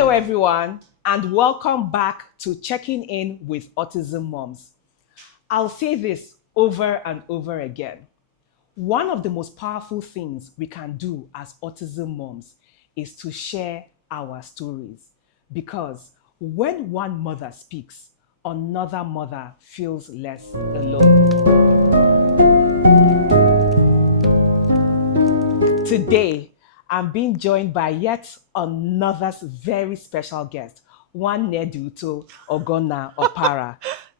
Hello, everyone, and welcome back to Checking In with Autism Moms. I'll say this over and over again. One of the most powerful things we can do as autism moms is to share our stories. Because when one mother speaks, another mother feels less alone. Today, I'm being joined by yet another very special guest, Nwannediuto Ugonna-Opara.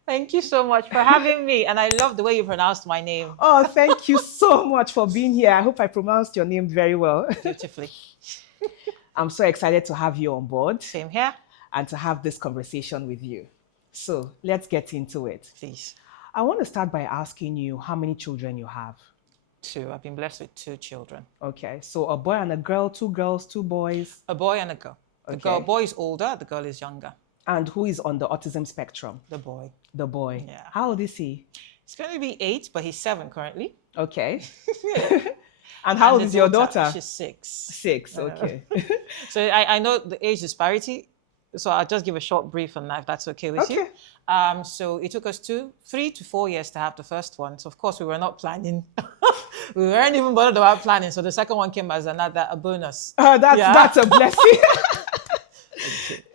Thank you so much for having me. And I love the way you pronounced my name. Oh, thank you so much for being here. I hope I pronounced your name very well. Beautifully. I'm so excited to have you on board. Same here. And to have this conversation with you. So let's get into it. Please. I want to start by asking you how many children you have. 2. I've been blessed with 2 children. Okay, so a boy and a girl, 2 girls, 2 boys. A boy and a girl. The boy is older, the girl is younger. And who is on the autism spectrum? The boy. The boy. Yeah. How old is he? He's going to be 8, but he's 7 currently. Okay. And how old is your daughter? She's 6. 6, okay. So I know the age disparity, so I'll just give a short brief on that, if that's okay with you. So it took us 3 to 4 years to have the first one. So of course we were not planning. We weren't even bothered about planning. So the second one came as a bonus. That's a blessing.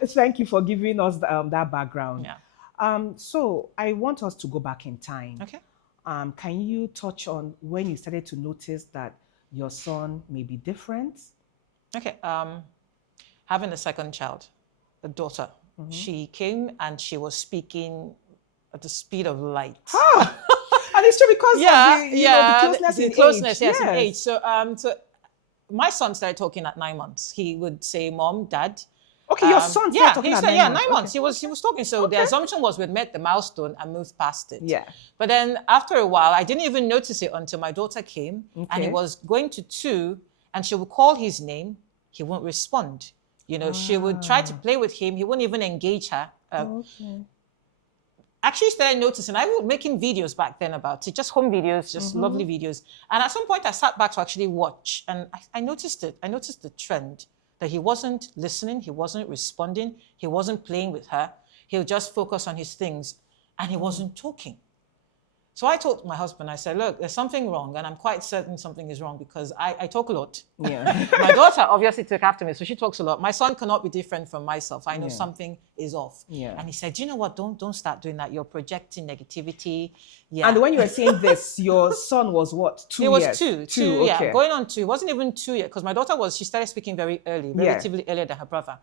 Thank you for giving us that background. Yeah. So I want us to go back in time. Okay. Can you touch on when you started to notice that your son may be different? Okay. Having a second child, a daughter, she came and she was speaking at the speed of light. And it's true because of the closeness in age. In age. So my son started talking at 9 months. He would say, "Mom, Dad." Okay, your son started talking at 9 months. 9 months. He was talking. So the assumption was we'd met the milestone and moved past it. Yeah. But then after a while, I didn't even notice it until my daughter came and he was going to 2 and she would call his name. He won't respond. You know, she would try to play with him. He wouldn't even engage her. Actually started noticing, I was making videos back then about it, just home videos, just lovely videos. And at some point I sat back to actually watch and I noticed it. I noticed the trend that he wasn't listening, he wasn't responding, he wasn't playing with her. He'll just focus on his things and he wasn't talking. So I told my husband, I said, look, there's something wrong. And I'm quite certain something is wrong because I talk a lot. Yeah. My daughter obviously took after me, so she talks a lot. My son cannot be different from myself. I know something is off. Yeah. And he said, you know what, don't start doing that. You're projecting negativity. Yeah. And when you were saying this, your son was what, 2 years? He was 2. Okay. Yeah, going on 2. It wasn't even 2 yet because my daughter she started speaking very early, relatively earlier than her brother.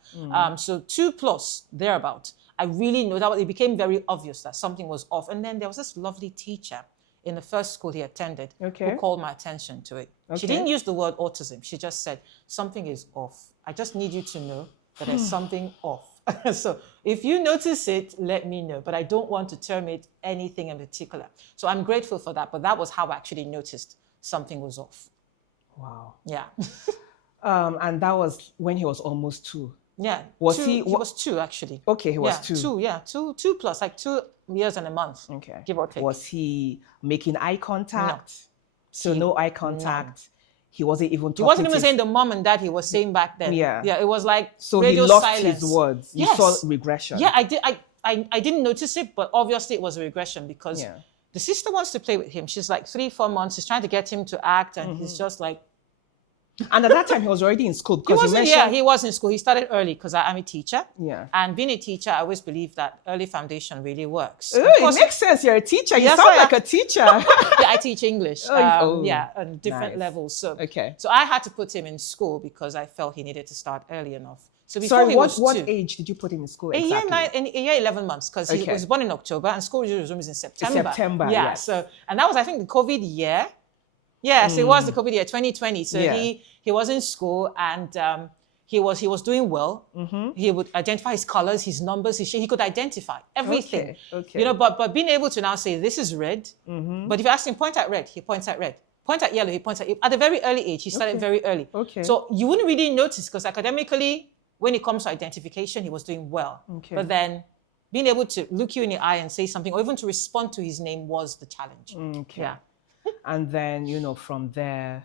So 2 plus, thereabout. I really know that it became very obvious that something was off. And then there was this lovely teacher in the first school he attended who called my attention to it. She didn't use the word autism. She just said, something is off. I just need you to know that there's something off. So if you notice it, let me know. But I don't want to terminate anything in particular. So I'm grateful for that. But that was how I actually noticed something was off. Wow. Yeah. And that was when he was almost 2. Yeah. He was 2 actually. Okay, he was 2. 2 plus, like 2 years and a month. Okay. Give or take. Was he making eye contact? No. So no eye contact. No. He wasn't even talking. He wasn't even saying the mom and dad he was saying back then. Yeah. Yeah, it was like so radio he lost silence. his words. You saw regression. Yeah, I did. I didn't notice it, but obviously it was a regression because the sister wants to play with him. She's like 3-4 months. She's trying to get him to act, and he's just like. And at that time, he was already in school. He was in school. He started early because I'm a teacher. Yeah. And being a teacher, I always believe that early foundation really works. Ooh, it makes sense. You're a teacher. You sound like a teacher. Yeah, I teach English. Yeah, on different levels. So, so I had to put him in school because I felt he needed to start early enough. So before what age did you put him in school exactly? A year 11 months because he was born in October and school resumes in September. September, yeah. Yes. So, and that was, I think, the COVID year. Yes, it was the COVID year, 2020. So he was in school and he was doing well. He would identify his colors, his numbers, he could identify everything. Okay. You know, but being able to now say this is red. But if you ask him point at red, he points at red. Point at yellow, he points at a very early age. He started very early. Okay. So you wouldn't really notice because academically, when it comes to identification, he was doing well. Okay. But then being able to look you in the eye and say something or even to respond to his name was the challenge. Okay. Yeah. And then, from there,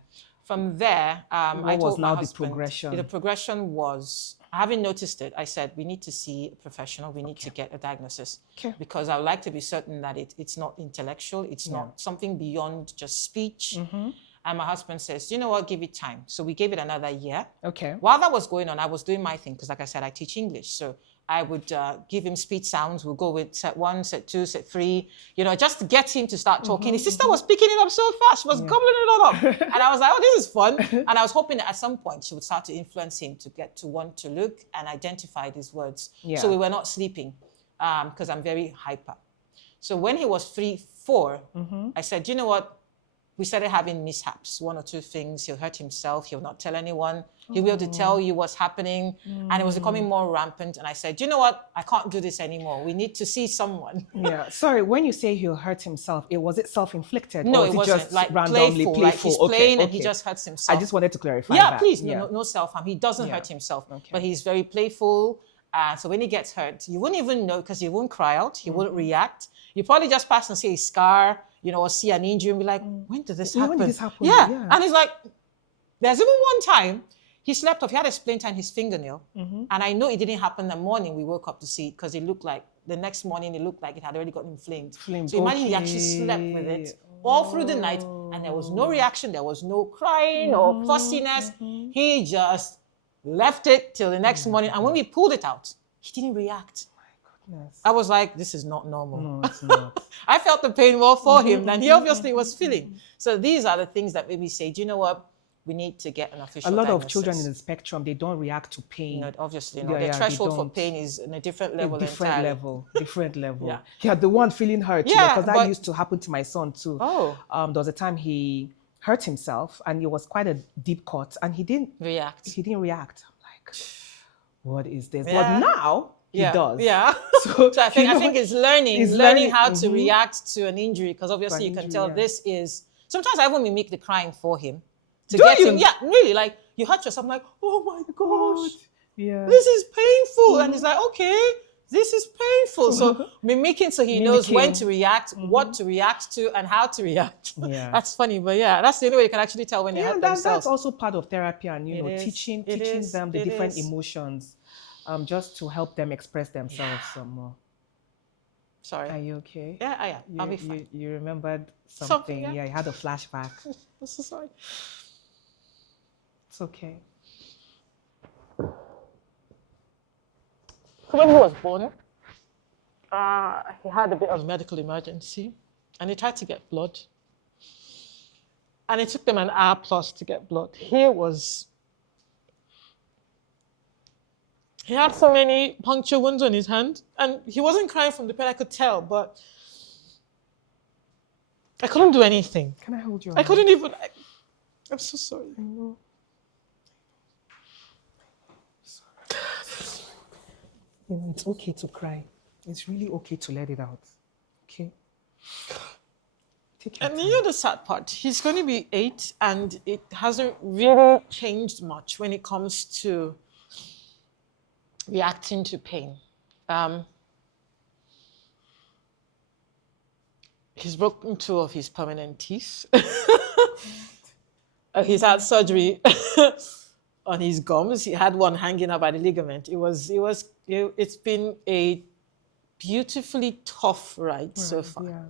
From there, I What was told my now the husband, progression? The progression was, having noticed it, I said, we need to see a professional. We need to get a diagnosis. Okay. Because I would like to be certain that it's not intellectual. It's not something beyond just speech. And my husband says, you know what, give it time. So we gave it another year. Okay. While that was going on, I was doing my thing because, like I said, I teach English. So I would give him speech sounds. We'll go with set 1, set 2, set 3, just to get him to start talking. His sister was picking it up so fast. She was gobbling it all up. And I was like, oh, this is fun. And I was hoping that at some point she would start to influence him to get to want to look and identify these words. Yeah. So we were not sleeping because I'm very hyper. So when he was 3, 4, I said, you know what? We started having mishaps, 1 or 2 things. He'll hurt himself. He'll not tell anyone. He'll be able to tell you what's happening. And it was becoming more rampant. And I said, you know what? I can't do this anymore. We need to see someone. Yeah. Sorry, when you say he'll hurt himself, was it self-inflicted? No, or it was wasn't. Just like randomly playful. Like he's playing and he just hurts himself. I just wanted to clarify yeah, that. please. No self-harm. He doesn't hurt himself. But he's very playful. So when he gets hurt, you wouldn't even know because he won't cry out. He wouldn't react. You probably just pass and see a scar, or see an injury and be like, when did this happen? When did this happen? Yeah. And he's like, there's even one time he slept off. He had a splinter in his fingernail. And I know it didn't happen the morning we woke up to see it because it looked like, the next morning it looked like it had already gotten inflamed. So imagine he actually slept with it all through the night and there was no reaction. There was no crying or fussiness. He just left it till the next morning. And when we pulled it out, he didn't react. Goodness. I was like, this is not normal. No, it's not. I felt the pain more for him than he obviously was feeling. So these are the things that made me say, do you know what? We need to get an official diagnosis. A lot of children in the spectrum, they don't react to pain. No, obviously not. The threshold for pain is in a different level entirely. Different level. Yeah. Yeah, the one feeling hurt. Because that used to happen to my son too. Oh. There was a time he hurt himself and it was quite a deep cut and he didn't react. I'm like, what is this? Yeah. But now he does. Yeah. So I think it's learning how to react to an injury because obviously you can tell this is, sometimes I even mimic the crying for him. To get him, yeah, really, like you hurt yourself, I'm like, oh my gosh, this is painful. And he's like, okay, this is painful. So mimicking so he knows when to react, what to react to, and how to react. Yeah. That's funny, but yeah, that's the only way you can actually tell when they hurt themselves. That's also part of therapy and, teaching them the different emotions just to help them express themselves some more. Sorry. Are you okay? Yeah, I am. I'll be fine. You remembered something. Yeah, you had a flashback. I'm so sorry. It's okay. When he was born, he had a bit of a medical emergency and he tried to get blood. And it took them an hour plus to get blood. He had so many puncture wounds on his hand and he wasn't crying from the pain, I could tell, but I couldn't do anything. Can I hold you? I couldn't even, I'm so sorry. I know. It's okay to cry. It's really okay to let it out. Okay? Take your time. And the sad part, he's going to be 8 and it hasn't really changed much when it comes to reacting to pain. He's broken 2 of his permanent teeth. He's had surgery on his gums. He had one hanging up by the ligament. It's been a beautifully tough ride so far. Yeah.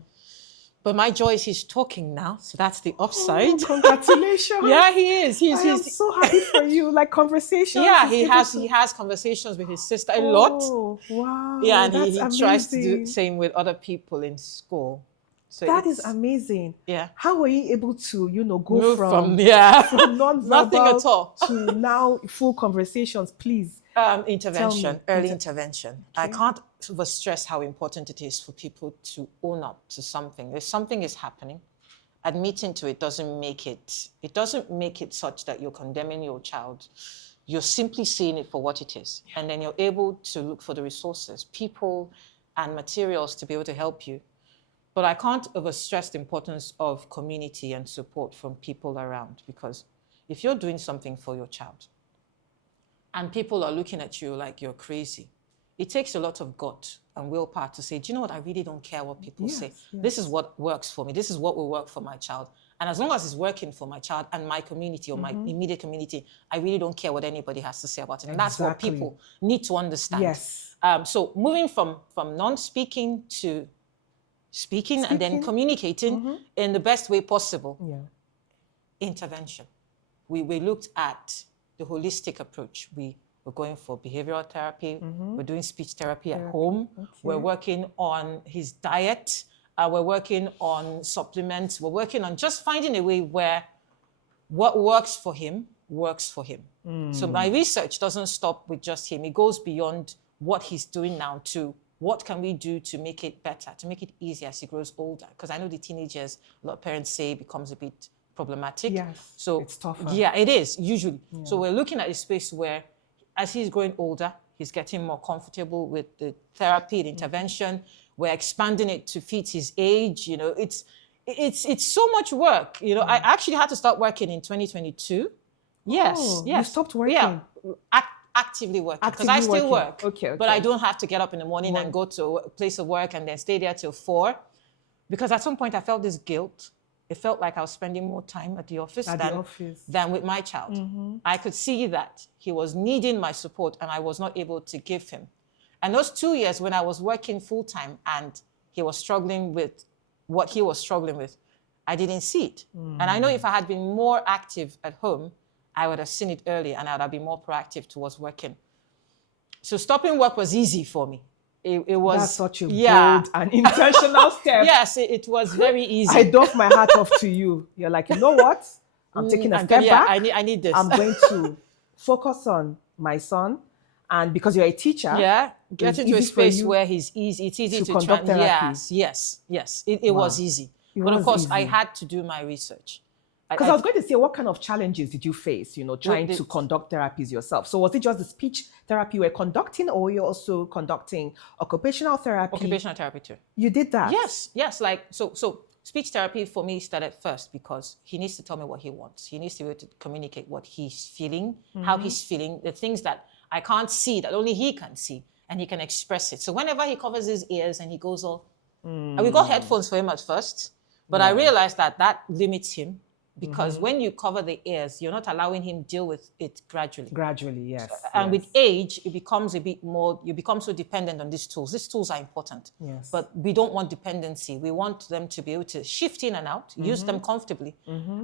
But my joy is he's talking now, so that's the upside. Oh, congratulations! Yeah, he is. I'm so happy for you. Like conversations. Yeah, he has conversations with his sister a lot. Oh, wow! Yeah, and he tries to do the same with other people in school. So that is amazing. Yeah. How were you able to, go move from non-verbal nothing at all to now full conversations? Please. Intervention, early intervention. Okay. I can't stress how important it is for people to own up to something. If something is happening, admitting to it doesn't make it such that you're condemning your child. You're simply seeing it for what it is. Yeah. And then you're able to look for the resources, people and materials to be able to help you. But I can't overstress the importance of community and support from people around, because if you're doing something for your child and people are looking at you like you're crazy, it takes a lot of gut and willpower to say, do you know what, I really don't care what people say. Yes. This is what works for me. This is what will work for my child. And as long as it's working for my child and my community or my immediate community, I really don't care what anybody has to say about it. And that's what people need to understand. Yes. So moving from non-speaking to speaking and then communicating in the best way possible. Yeah. Intervention. We looked at the holistic approach. We were going for behavioral therapy. We're doing speech therapy at home. Okay. We're working on his diet. We're working on supplements. We're working on just finding a way where what works for him works for him. So my research doesn't stop with just him. It goes beyond what he's doing now to what can we do to make it better, to make it easier as he grows older. Because I know the teenagers, a lot of parents say, becomes a bit problematic. Yes, so it's tougher. Yeah, it is, usually. Yeah. So we're looking at a space where, as he's growing older, he's getting more comfortable with the therapy, the intervention. We're expanding it to fit his age. You know, it's so much work. You know, I actually had to start working in 2022. Yes. You stopped working? Yeah, actively working, because I still work. Okay. But I don't have to get up in the morning and go to a place of work and then stay there till 4. Because at some point I felt this guilt. It felt like I was spending more time at the office than with my child. I could see that he was needing my support and I was not able to give him. And those 2 years when I was working full-time and he was struggling with what he was struggling with, I didn't see it. And I know if I had been more active at home, I would have seen it earlier and I would have been more proactive towards working. So stopping work was easy for me. It was. That's such a bold and intentional step. Yes, it was very easy. I doff my hat off to you. You're like, you know what? I'm taking a step back. I need this. I'm going to focus on my son. And because you're a teacher, get into a space where it's easy to conduct therapy. Yes. It was easy. But of course, I had to do my research. Because I was going to say, what kind of challenges did you face, trying to conduct therapies yourself? So was it just the speech therapy you were conducting, or you're also conducting occupational therapy? Occupational therapy too. You did that? Yes. Like, so speech therapy for me started first because he needs to tell me what he wants. He needs to be able to communicate what he's feeling, how he's feeling, the things that I can't see, that only he can see, and he can express it. So whenever he covers his ears and he goes all, and we got headphones for him at first, but I realized that limits him. Because when you cover the ears, you're not allowing him deal with it gradually. Gradually, yes. And with age, it becomes a bit more, you become so dependent on these tools. These tools are important. Yes. But we don't want dependency. We want them to be able to shift in and out, use them comfortably.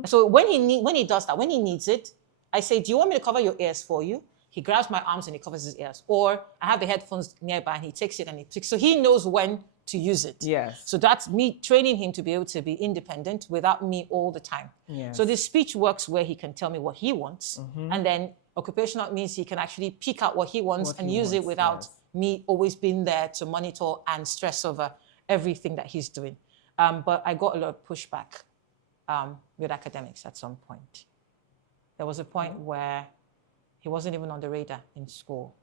So when he does that, when he needs it, I say, do you want me to cover your ears for you? He grabs my arms and he covers his ears. Or I have the headphones nearby and he takes it and he takes. So he knows when to use it. Yes. So that's me training him to be able to be independent without me all the time. Yes. So this speech works where he can tell me what he wants. And then occupational means he can actually pick out what he wants and use it without me always being there to monitor and stress over everything that he's doing. But I got a lot of pushback with academics at some point. There was a point where he wasn't even on the radar in school.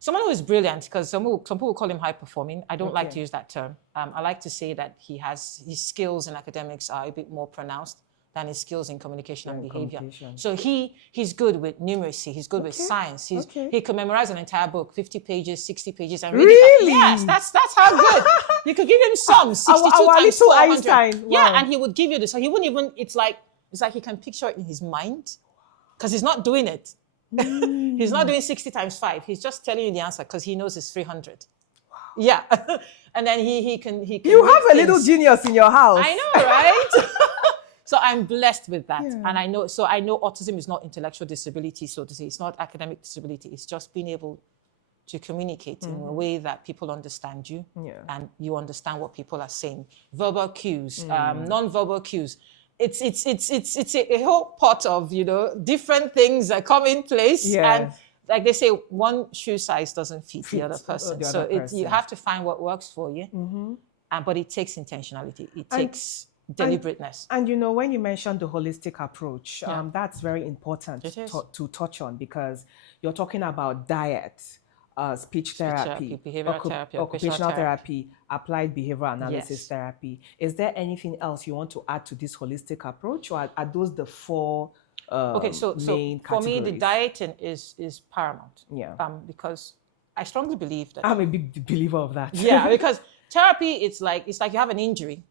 Someone who is brilliant, because some people call him high-performing. I don't like to use that term. I like to say that his skills in academics are a bit more pronounced than his skills in communication and behavior. So he's good with numeracy. He's good with science. He can memorize an entire book, 50 pages, 60 pages, and read it. Yes, that's how good. You could give him some 62 times 400. Einstein. Wow. Yeah, and he would give you this. So he wouldn't even. It's like he can picture it in his mind, because he's not doing it. He's not doing 60 times 5. He's just telling you the answer because he knows it's 300. Wow. Yeah. And then he can. You have a little genius in your house. I know, right? So I'm blessed with that. Yeah. And I know autism is not intellectual disability, so to say. It's not academic disability. It's just being able to communicate in a way that people understand you and you understand what people are saying. Verbal cues, non-verbal cues. It's a whole pot of, different things that come in place. Yeah. And like they say, one shoe size doesn't fit the other person. You have to find what works for you. But it takes intentionality. It takes deliberateness. And when you mentioned the holistic approach, that's very important to touch on, because you're talking about diet, speech therapy, behavioral therapy, occupational therapy, applied behavioral analysis therapy. Is there anything else you want to add to this holistic approach, or are those the 4 main categories? For me, the dieting is paramount. Yeah. Because I strongly believe that. I'm a big believer of that. Yeah, because therapy, it's like you have an injury,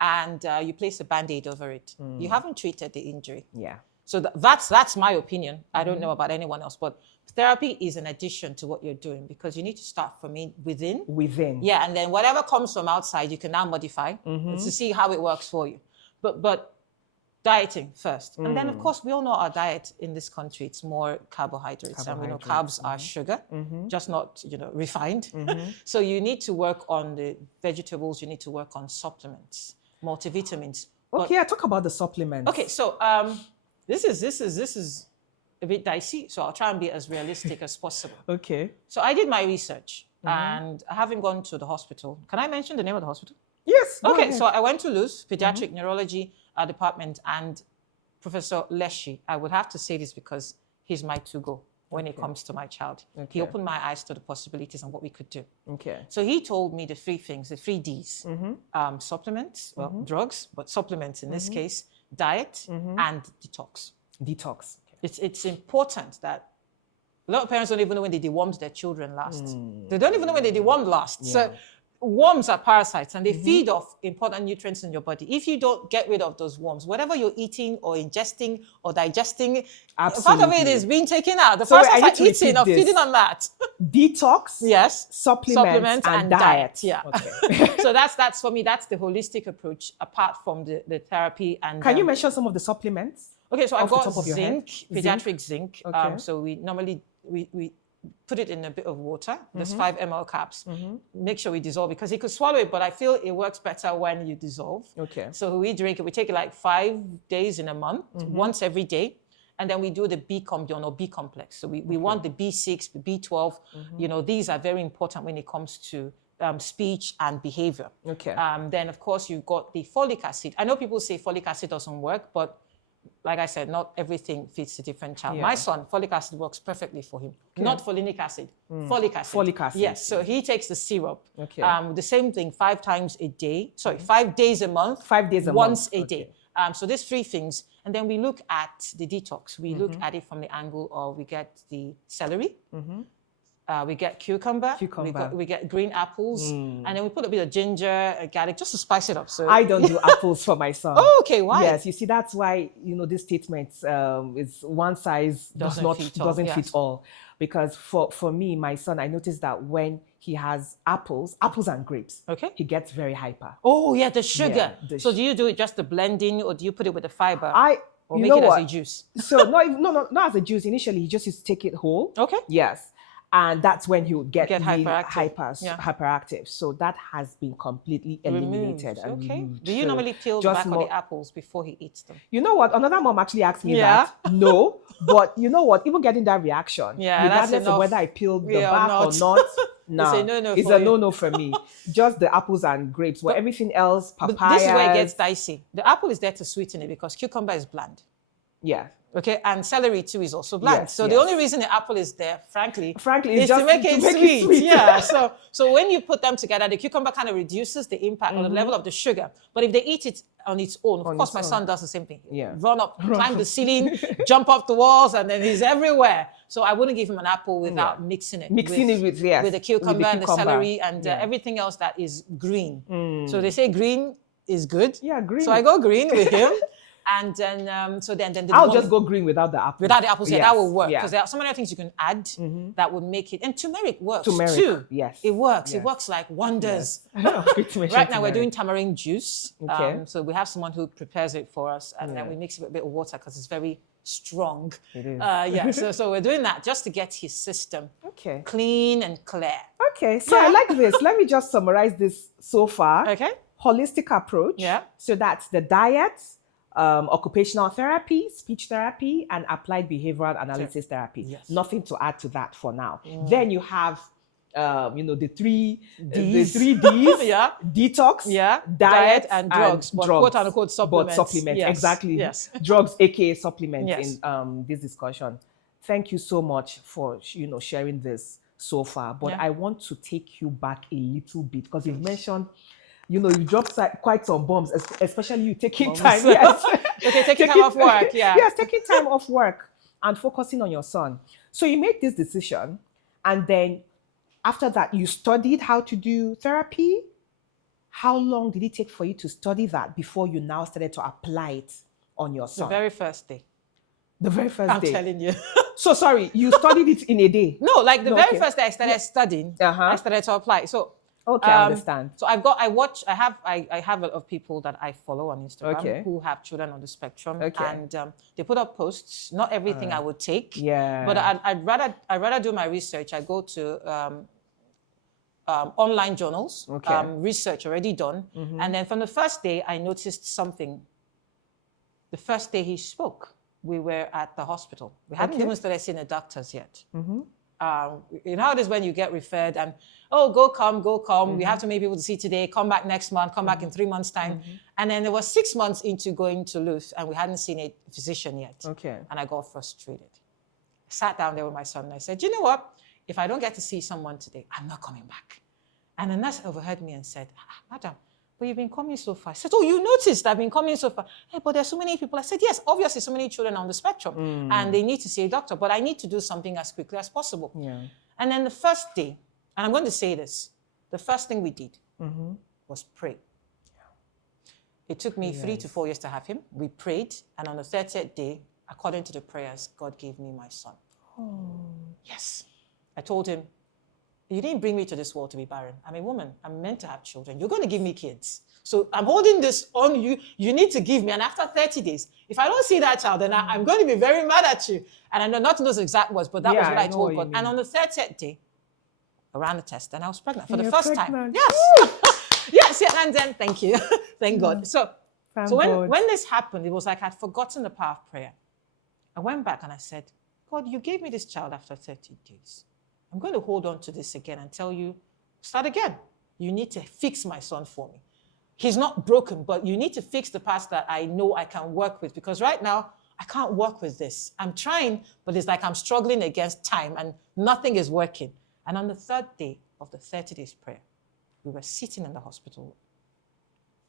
and you place a Band-Aid over it. You haven't treated the injury. Yeah. So that's my opinion. I don't know about anyone else, but therapy is an addition to what you're doing because you need to start from within. Within. Yeah, and then whatever comes from outside, you can now modify to see how it works for you. But dieting first. And then, of course, we all know our diet in this country, it's more carbohydrates. And we know carbs are sugar, just not, refined. So you need to work on the vegetables. You need to work on supplements, multivitamins. Okay, I talk about the supplements. Okay, so this is a bit dicey, so I'll try and be as realistic as possible. Okay. So I did my research, and having gone to the hospital, can I mention the name of the hospital? Yes. Okay, so I went to Luz, pediatric neurology department, and Professor Leshy, I would have to say this because he's my to-go when it comes to my child. He opened my eyes to the possibilities and what we could do. Okay. So he told me the three things, the 3 Ds, supplements, well, drugs, but supplements in this case, diet and detox. Detox. It's important that a lot of parents don't even know when they dewormed their children last. They don't even know when they dewormed last. Yeah. So worms are parasites and they feed off important nutrients in your body. If you don't get rid of those worms, whatever you're eating or ingesting or digesting, part of it is being taken out. The first ones are eating or feeding on that. Detox, yes, supplements and diet. Yeah. Okay. So that's for me, that's the holistic approach apart from the therapy. And can you mention some of the supplements? Okay, so I've got zinc, pediatric zinc. Okay. So we normally, we put it in a bit of water. There's 5 ml caps. Make sure we dissolve it because you could swallow it, but I feel it works better when you dissolve. Okay. So we drink it. We take it like 5 days in a month, once every day. And then we do the B compound or B complex. So we want the B6, the B12. These are very important when it comes to speech and behavior. Okay. Then, of course, you've got the folic acid. I know people say folic acid doesn't work, but like I said, not everything fits a different child. Yeah. My son, folic acid works perfectly for him. Okay. Not folinic acid, folic acid. Folic acid. Yes, so he takes the syrup. Okay. The same thing 5 times a day. Sorry, 5 days a month. 5 days a month. Once a day. So there's 3 things. And then we look at the detox. We look at it from the angle of we get the celery. We get cucumber. We get green apples, and then we put a bit of ginger, garlic, just to spice it up. So I don't do apples for my son. Oh, okay. Why? Yes, you see, that's why this statement is one size doesn't fit all. Because for me, my son, I noticed that when he has apples and grapes, he gets very hyper. Oh yeah, the sugar. Yeah, so do you do it just the blending, or do you put it with the fiber? Or make it as a juice? So not as a juice. Initially, he just used to take it whole. Okay. Yes. And that's when he would get hyperactive. So that has been completely eliminated. Okay. Do you normally peel the back of the apples before he eats them? You know what? Another mom actually asked me that. No. But you know what? Even getting that reaction, regardless of whether I peeled the back or not, it's a no-no for me. Just the apples and grapes. But everything else, papaya. But this is where it gets dicey. The apple is there to sweeten it because cucumber is bland. Yeah. Okay, and celery too is also bland. Yes, so the only reason the apple is there, frankly, is just to make it sweet. Yeah. So when you put them together, the cucumber kind of reduces the impact or the level of the sugar. But if they eat it on its own, of course, my son does the same thing. Yeah. Run up, climb the ceiling, jump off the walls, and then he's everywhere. So I wouldn't give him an apple without mixing it. With the cucumber and the celery and everything else that is green. So they say green is good. Yeah, green. So I go green with him. And then, I'll just go green without the apples. Without the apples, that will work. Because there are so many other things you can add that would make it. And turmeric works too. Yes. It works. Yes. It works like wonders. Yes. Right now, we're doing tamarind juice. Okay. So we have someone who prepares it for us. And then we mix it with a bit of water because it's very strong. It is. So we're doing that just to get his system clean and clear. Okay. So I like this. Let me just summarize this so far. Okay. Holistic approach. Yeah. So that's the diet, occupational therapy, speech therapy, and applied behavioral analysis therapy. Yes. Nothing to add to that for now. Then you have, the 3 Ds. The 3 Ds. Detox, diet, and drugs. But quote unquote supplements. But supplements, yes. Exactly. Yes. Drugs, aka supplements in this discussion. Thank you so much for sharing this so far. But I want to take you back a little bit because you've mentioned. You dropped quite some bombs, especially you taking time. Yes. Okay, taking time off work. Yeah. Yes, taking time off work and focusing on your son. So you made this decision, and then after that, you studied how to do therapy. How long did it take for you to study that before you now started to apply it on your The son? very first day. The very first I'm day. telling you. So sorry, you studied it in a day? No, like the No, very okay. first day I started studying, I started to apply. So Okay, I understand. So I have a lot of people that I follow on Instagram who have children on the spectrum, and they put up posts. Not everything I would take, but I'd rather do my research. I go to online journals, research already done, and then from the first day I noticed something. The first day he spoke, we were at the hospital. We hadn't even started seeing the doctors yet. You know how it is when you get referred and, oh, go come. We have to make people to see today, come back next month, come back in 3 months' time. And then it was 6 months into going to Luth and we hadn't seen a physician yet. And I got frustrated. I sat down there with my son and I said, you know what? If I don't get to see someone today, I'm not coming back. And the nurse overheard me and said, madam, but you've been coming so far. I said, oh, you noticed I've been coming so far. Hey, but there's so many people. I said, yes, obviously so many children on the spectrum and they need to see a doctor, but I need to do something as quickly as possible. And then the first day, and I'm going to say this, the first thing we did was pray. It took me 3 to 4 years to have him. We prayed, and on the 30th day, according to the prayers, God gave me my son. Yes. I told him, you didn't bring me to this world to be barren. I'm a woman. I'm meant to have children. You're going to give me kids. So I'm holding this on you. You need to give me. And after 30 days, if I don't see that child, then I'm going to be very mad at you. And I know not those exact words, but that was what I told God. And on the 30th day, I ran the test and I was pregnant for the first time. Yes. Yes. Yeah, and then thank you. Thank God. So when this happened, it was like I'd forgotten the power of prayer. I went back and I said, God, you gave me this child after 30 days. I'm going to hold on to this again and tell you, start again. You need to fix my son for me. He's not broken, but you need to fix the parts that I know I can work with, because right now I can't work with this. I'm trying, but it's like I'm struggling against time and nothing is working. And on the 3rd day of the 30 days prayer, we were sitting in the hospital.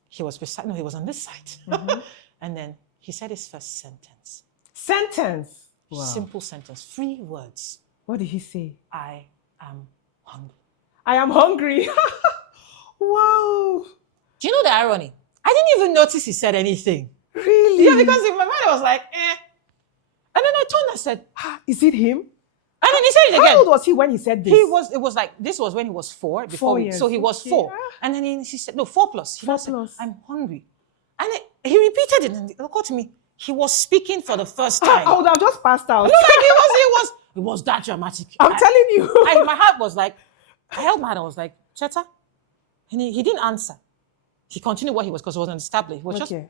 He was beside, no, he was on this side. And then he said his first sentence. Sentence? Wow. Simple sentence, 3 words. What did he say? I am hungry. I am hungry. Wow. Do you know the irony? I didn't even notice he said anything. Really? Yeah, because in my mind I was like, eh. And then I turned and said, is it him? And then he said it again. How old was he when he said this? It was like, this was when he was 4. 4 years. So he was 4. And then he said, no, 4 plus. 4 plus. I'm hungry. And he repeated it and he looked to me. He was speaking for the first time. I would have just passed out. No, like it was that dramatic. I'm telling you. My heart was like, I held my hand and was like, Cheta? And he didn't answer. He continued what he was, because he wasn't established. He was just, and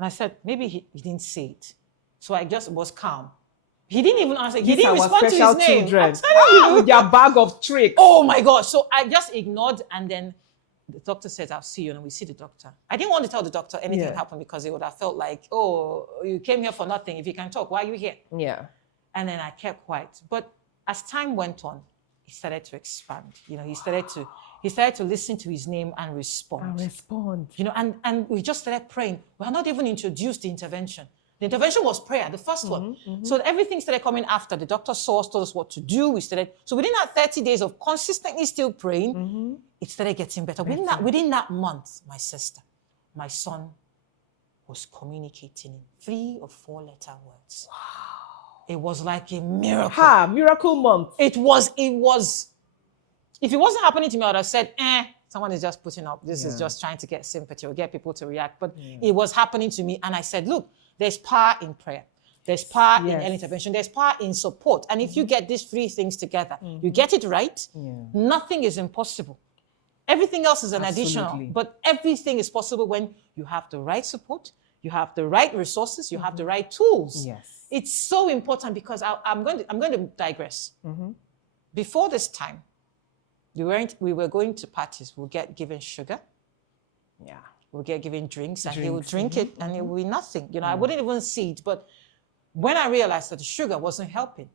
I said, maybe he didn't say it. So I just was calm. He didn't even answer. He didn't respond to his name. Children. With their bag of tricks. Oh my gosh. So I just ignored, and then the doctor said, I'll see you, and we see the doctor. I didn't want to tell the doctor anything happened, because it would have felt like, oh, you came here for nothing. If you can talk, why are you here? Yeah. And then I kept quiet. But as time went on, he started to expand. You know, he started to listen to his name and respond. You know, and we just started praying. We had not even introduced the intervention. The intervention was prayer, the first one. So everything started coming after. The doctor saw us, told us what to do. We started. So within that 30 days of consistently still praying, it started getting better. Within that month, my sister, my son was communicating in 3 or 4 letter words. Wow. It was like a miracle. Miracle month. It was. If it wasn't happening to me, I would have said, someone is just putting up. This is just trying to get sympathy or get people to react. But it was happening to me. And I said, look, there's power in prayer. There's power in early intervention. There's power in support. And if you get these 3 things together, you get it right, nothing is impossible. Everything else is an additional. But everything is possible when you have the right support, you have the right resources, you have the right tools. Yes. It's so important, because I'm going to digress. Before this time, we were going to parties. We'll get given sugar. Yeah. We'll get given drinks, and he would drink it, and it would be nothing. You know, I wouldn't even see it. But when I realized that the sugar wasn't helping,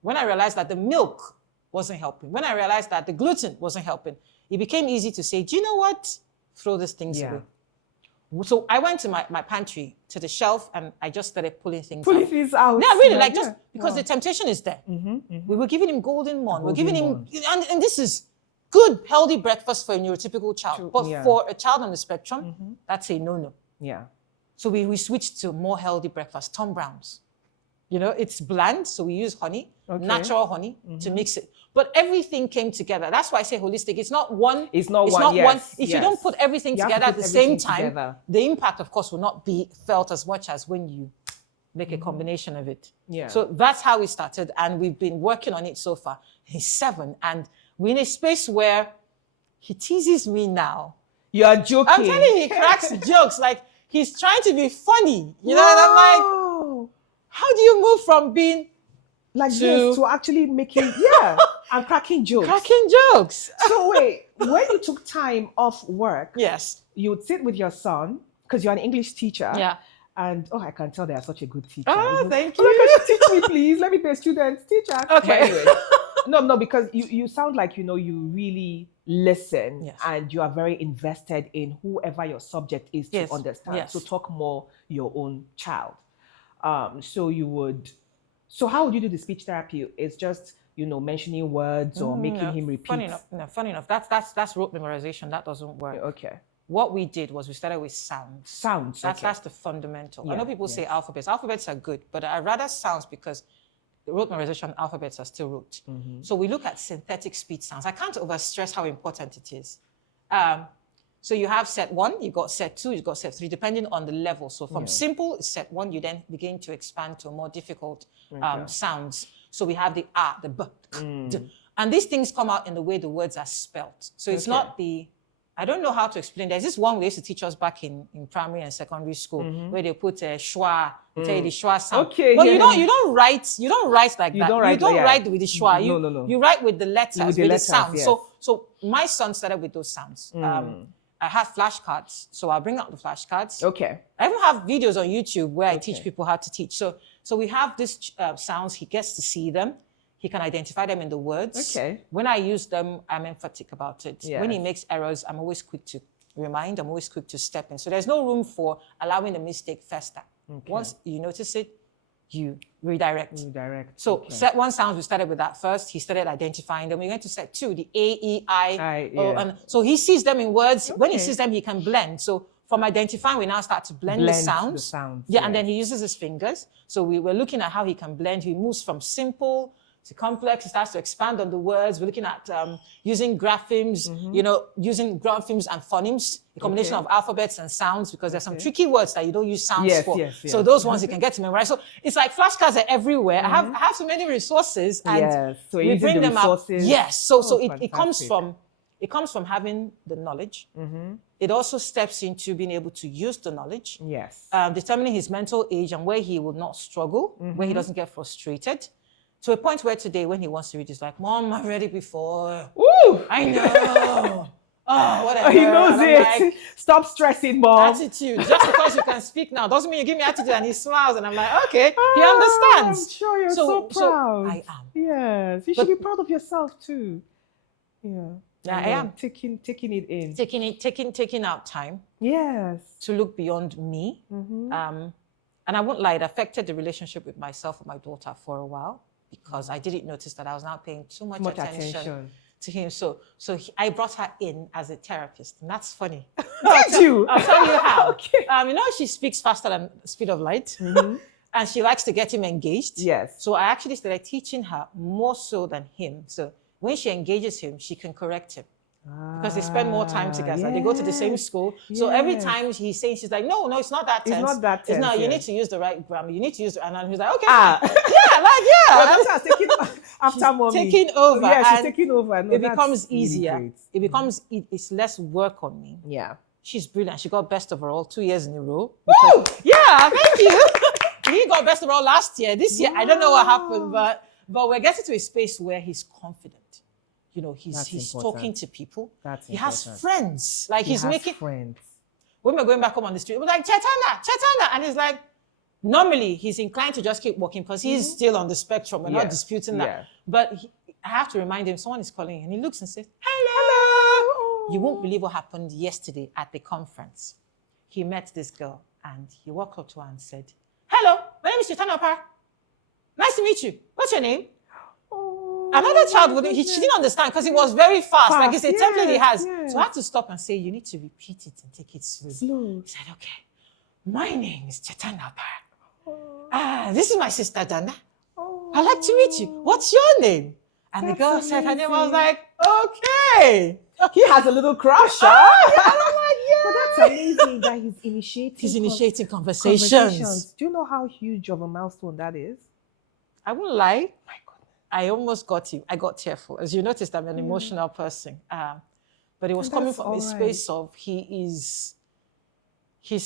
when I realized that the milk wasn't helping, when I realized that the gluten wasn't helping, it became easy to say, do you know what? Throw these things away. So I went to my pantry, to the shelf, and I just started pulling things out. Yeah, really, because the temptation is there. We were giving him golden morn. We're giving him, and this is good, healthy breakfast for a neurotypical child. But yeah. for a child on the spectrum, that's a no-no. Yeah. So we switched to more healthy breakfast, Tom Brown's. You know, it's bland, so we use honey, natural honey, to mix it. But everything came together. That's why I say holistic. It's not one. It's not one. If you don't put everything together at the same time, the impact, of course, will not be felt as much as when you make a combination of it. Yeah. So that's how we started, and we've been working on it so far. He's 7, and we're in a space where he teases me now. You are joking. I'm telling you, he cracks jokes. Like, he's trying to be funny. You know, and I'm like, how do you move from being like this to actually making, and cracking jokes? Cracking jokes. So wait, when you took time off work, yes, you would sit with your son, because you're an English teacher. Yeah. And, I can tell they are such a good teacher. Oh, thank you. Oh, teach me, please. Let me be a student. Teacher. Okay. Anyway, no, because you sound like, you really listen, and you are very invested in whoever your subject is to understand. Yes. So talk more your own child. So how would you do the speech therapy? It's just, mentioning words or making him repeat? Funny enough. That's rote memorization. That doesn't work. Okay. What we did was we started with sounds. Sounds. That's the fundamental. Yeah, I know people say alphabets. Alphabets are good, but I rather sounds, because the rote memorization alphabets are still rote. So we look at synthetic speech sounds. I can't overstress how important it is. So you have set 1, you got set 2, you got set 3, depending on the level. So from simple, set 1, you then begin to expand to more difficult sounds. So we have the A, the B, D. And these things come out in the way the words are spelt. So it's not I don't know how to explain. There's this one we used to teach us back in primary and secondary school, where they put a schwa, they tell you the schwa sound. Okay. But you don't write like that. You don't write with the schwa. No. You write with the letters, with the sounds. Yes. So my son started with those sounds. I have flashcards, so I'll bring out the flashcards. Okay. I even have videos on YouTube where I teach people how to teach. So we have these sounds. He gets to see them. He can identify them in the words. Okay. When I use them, I'm emphatic about it. Yes. When he makes errors, I'm always quick to remind. I'm always quick to step in. So there's no room for allowing the mistake fester. Okay. Once you notice it, you redirect. So set 1 sounds, we started with that first. He started identifying them. We went to set 2, the A, E, I. And so he sees them in words. When he sees them, he can blend. So from identifying, we now start to blend the sounds. And then he uses his fingers. So we were looking at how he can blend. He moves from simple to complex. He starts to expand on the words. We're looking at using graphemes, using graphemes and phonemes, a combination of alphabets and sounds, because there's some tricky words that you don't use sounds for. So those ones you can get to memorize. So it's like flashcards are everywhere. I have so many resources, and so we bring them out. Yes. So it comes from having the knowledge. It also steps into being able to use the knowledge. Yes. Determining his mental age and where he will not struggle, where he doesn't get frustrated. To a point where today, when he wants to read, he's like, Mom, I've read it before. Ooh! I know. Whatever. He knows it. Like, stop stressing, Mom. Attitude. Just because you can speak now doesn't mean you give me attitude. And he smiles, and I'm like, okay, he understands. I'm sure you're so proud. So I am. Yes. You should be proud of yourself, too. Yeah, I am. Taking it in. Taking out time. Yes. To look beyond me. And I won't lie, it affected the relationship with myself and my daughter for a while, because I didn't notice that I was now paying too much attention to him. So I brought her in as a therapist, and that's funny. Did you? I'll tell you how. Okay. She speaks faster than the speed of light, and she likes to get him engaged. Yes. So I actually started teaching her more so than him. So when she engages him, she can correct him. Because they spend more time together. Yes. They go to the same school. So every time he's saying, she's like, no, it's not that tense. It's not that tense. You need to use the right grammar. You need to use and then he's like, okay. Well, that's taking after mommy. Taking over. Yeah, she's taking over. No, it becomes easier. Really it becomes, it's less work on me. Yeah. She's brilliant. She got best overall 2 years in a row. Woo! Yeah, thank you. He got best overall last year. This year, I don't know what happened, but we're getting to a space where he's confident. He's talking to people. He has friends. Like he's making friends. When we're going back home on the street, we're like, Chetana. And he's like, normally he's inclined to just keep walking because he's still on the spectrum. We're not disputing that. But I have to remind him, someone is calling, and he looks and says, hello. You won't believe what happened yesterday at the conference. He met this girl and he walked up to her and said, hello, my name is Ugonna-Opara. Nice to meet you. What's your name? Another child wouldn't, she didn't understand because it was very fast. Like it's a template he has. yes. So I had to stop and say, you need to repeat it and take it slowly. Slow. He said, okay, my name is Ugonna-Opara. This is my sister Dana. I'd like to meet you. What's your name? And the girl said her name. I was like, okay. He has a little crush. But that's amazing that he's initiating conversations. Do you know how huge of a milestone that is? I won't lie. My goodness. I almost got him. I got tearful. As you noticed, I'm an emotional person. But it was coming from a space of he's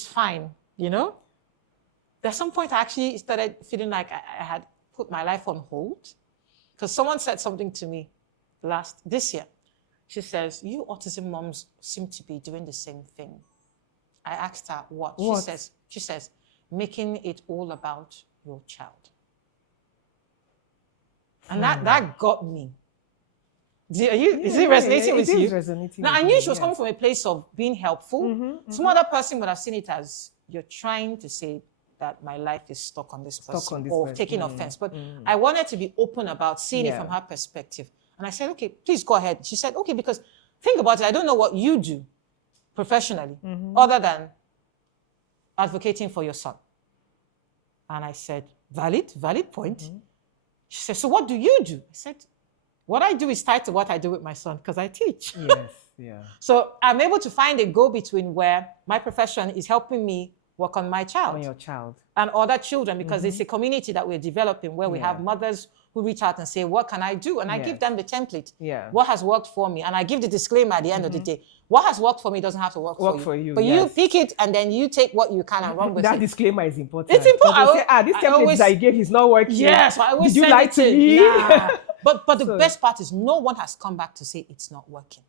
fine, you know? At some point, I actually started feeling like I had put my life on hold. Because someone said something to me this year. She says, you autism moms seem to be doing the same thing. I asked her what? She says, making it all about your child. And that got me. Is it resonating with you? It is resonating. Now, I knew she was coming from a place of being helpful. Some other person would have seen it as, you're trying to say that my life is stuck on this person or taking offense. But I wanted to be open about seeing it from her perspective. And I said, okay, please go ahead. She said, okay, because think about it. I don't know what you do professionally other than advocating for your son. And I said, valid point. She said, so what do you do? I said, what I do is tied to what I do with my son because I teach. Yes, yeah. So I'm able to find a go-between where my profession is helping me work on my child. On your child. And other children, because it's a community that we're developing where we have mothers who reach out and say, what can I do? And I give them the template. Yeah. What has worked for me? And I give the disclaimer at the end of the day. What has worked for me doesn't have to work for you. But you pick it and then you take what you can and run with it. That disclaimer is important. It's important. Say, this template that I gave is not working. Yes, I always Did you lie to me? Nah. But the best part is no one has come back to say it's not working.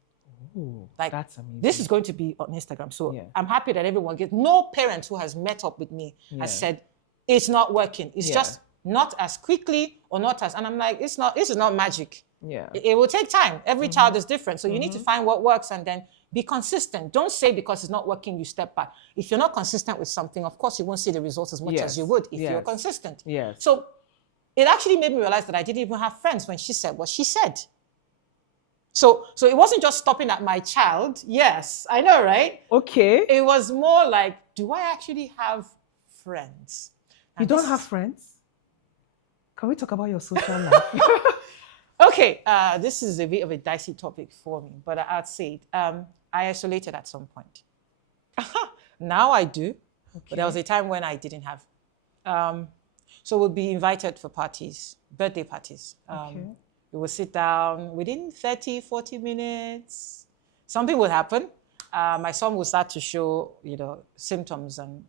Ooh, like, that's amazing. This is going to be on Instagram. So I'm happy that everyone gets, no parent who has met up with me has said, it's not working. It's just not as quickly or not as, and I'm like, this is not magic. Yeah. It will take time. Every child is different. So you need to find what works and then be consistent. Don't say because it's not working, you step back. If you're not consistent with something, of course, you won't see the results as much as you would if you're consistent. Yes. So it actually made me realize that I didn't even have friends when she said what she said. So it wasn't just stopping at my child. Yes, I know, right? Okay. It was more like, do I actually have friends? And you don't have friends? Can we talk about your social life? Okay, this is a bit of a dicey topic for me, but I'd say I isolated at some point. Now I do, but there was a time when I didn't have. So we'll be invited for parties, birthday parties. We will sit down within 30, 40 minutes. Something will happen. My son will start to show, symptoms. And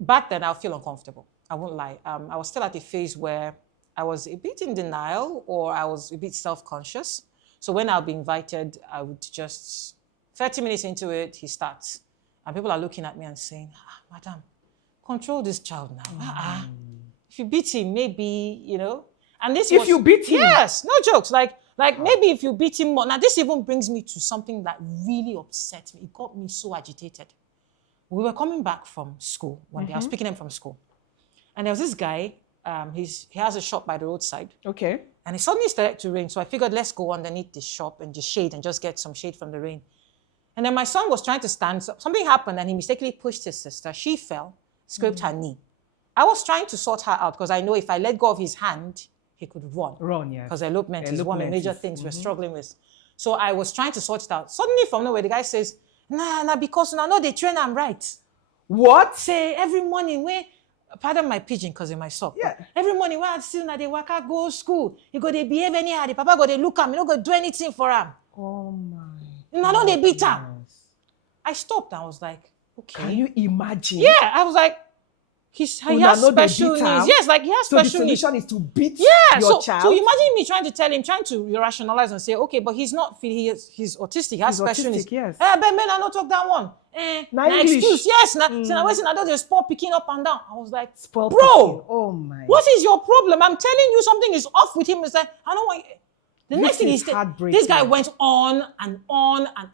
back then, I'll feel uncomfortable. I won't lie. I was still at a phase where I was a bit in denial or I was a bit self-conscious. So when I'll be invited, I would just, 30 minutes into it, he starts. And people are looking at me and saying, madam, control this child now. If you beat him, maybe, And this if you beat him? Yes, no jokes. Like maybe if you beat him more. Now, this even brings me to something that really upset me. It got me so agitated. We were coming back from school one day. I was picking him from school. And there was this guy, he has a shop by the roadside. Okay. And it suddenly started to rain. So I figured, let's go underneath the shop and just shade and just get some shade from the rain. And then my son was trying to stand. Something happened and he mistakenly pushed his sister. She fell, scraped her knee. I was trying to sort her out because I know if I let go of his hand, he could run. Yeah. Because elopement is one of the major things we're struggling with. So I was trying to sort it out. Suddenly from nowhere, the guy says, nah, because now they train I'm right. What? Say every morning pardon my pidgin because in my sock. Yeah. Every morning when I see now they work out, go school, you go they behave anyhow, the papa go they look at me, not go do anything for him. Oh my. Now they beat him. I stopped and I was like, okay. Can you imagine? Yeah, I was like, he has special needs. Yes, like he has special needs. So the solution is to beat your child? So imagine me trying to rationalize and say, okay, but he's not, he's autistic, he has special needs. Yes. But men are not talk that one. Now excuse, yes. So now I don't just sport picking up and down. I was like, bro, oh my. What is your problem? I'm telling you something is off with him. It's like, I don't want. The next thing is this guy went on and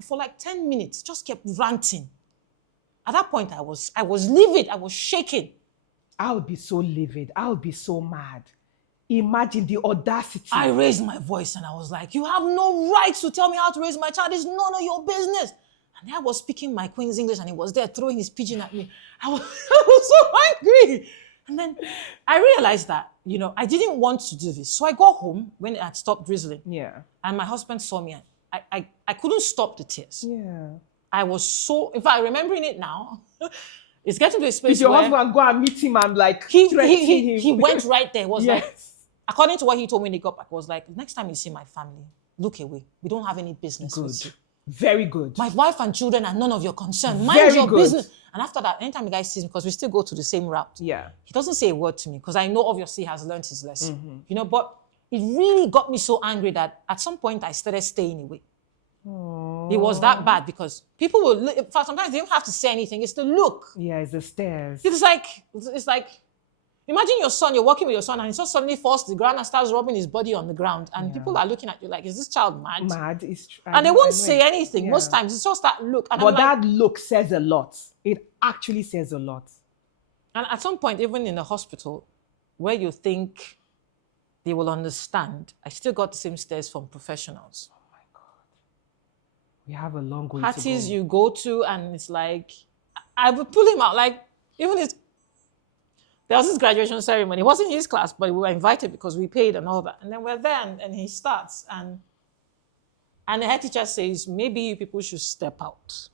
for like 10 minutes, just kept ranting. At that point, I was livid. I was shaking. I would be so livid. I would be so mad. Imagine the audacity. I raised my voice and I was like, you have no right to tell me how to raise my child. It's none of your business. And I was speaking my Queen's English and he was there throwing his pigeon at me. I was so angry. And then I realized that, I didn't want to do this. So I got home when it had stopped drizzling. Yeah. And my husband saw me and I couldn't stop the tears. Yeah. I was so, in fact, remembering it now, it's getting to a space Did your where husband go and meet him and like he went right there. Was yes. like, according to what he told me when he got back, was like, next time you see my family, look away. We don't have any business with you. Very good. My wife and children are none of your concern. Mind Very your good. business. And after that, anytime the guy sees me, because we still go to the same route, yeah, he doesn't say a word to me because I know obviously he has learned his lesson. But it really got me so angry that at some point I started staying away. It was that bad because people will, in fact, sometimes they don't have to say anything. It's the look. Yeah, it's the stares. It's like, imagine your son, you're walking with your son and he just suddenly falls to the ground and starts rubbing his body on the ground. And people are looking at you like, is this child mad? Mad. And they won't say anything. Yeah. Most times it's just that look. And but that look says a lot. It actually says a lot. And at some point, even in the hihospital, where you think they will understand, I still got the same stares from professionals. Oh my God. We have a long way Parties to go. you go to and it's like, I would pull him out. Like, even if there was this graduation ceremony. It wasn't his class, but we were invited because we paid and all that. And then we're there and he starts. And the head teacher says, maybe you people should step out.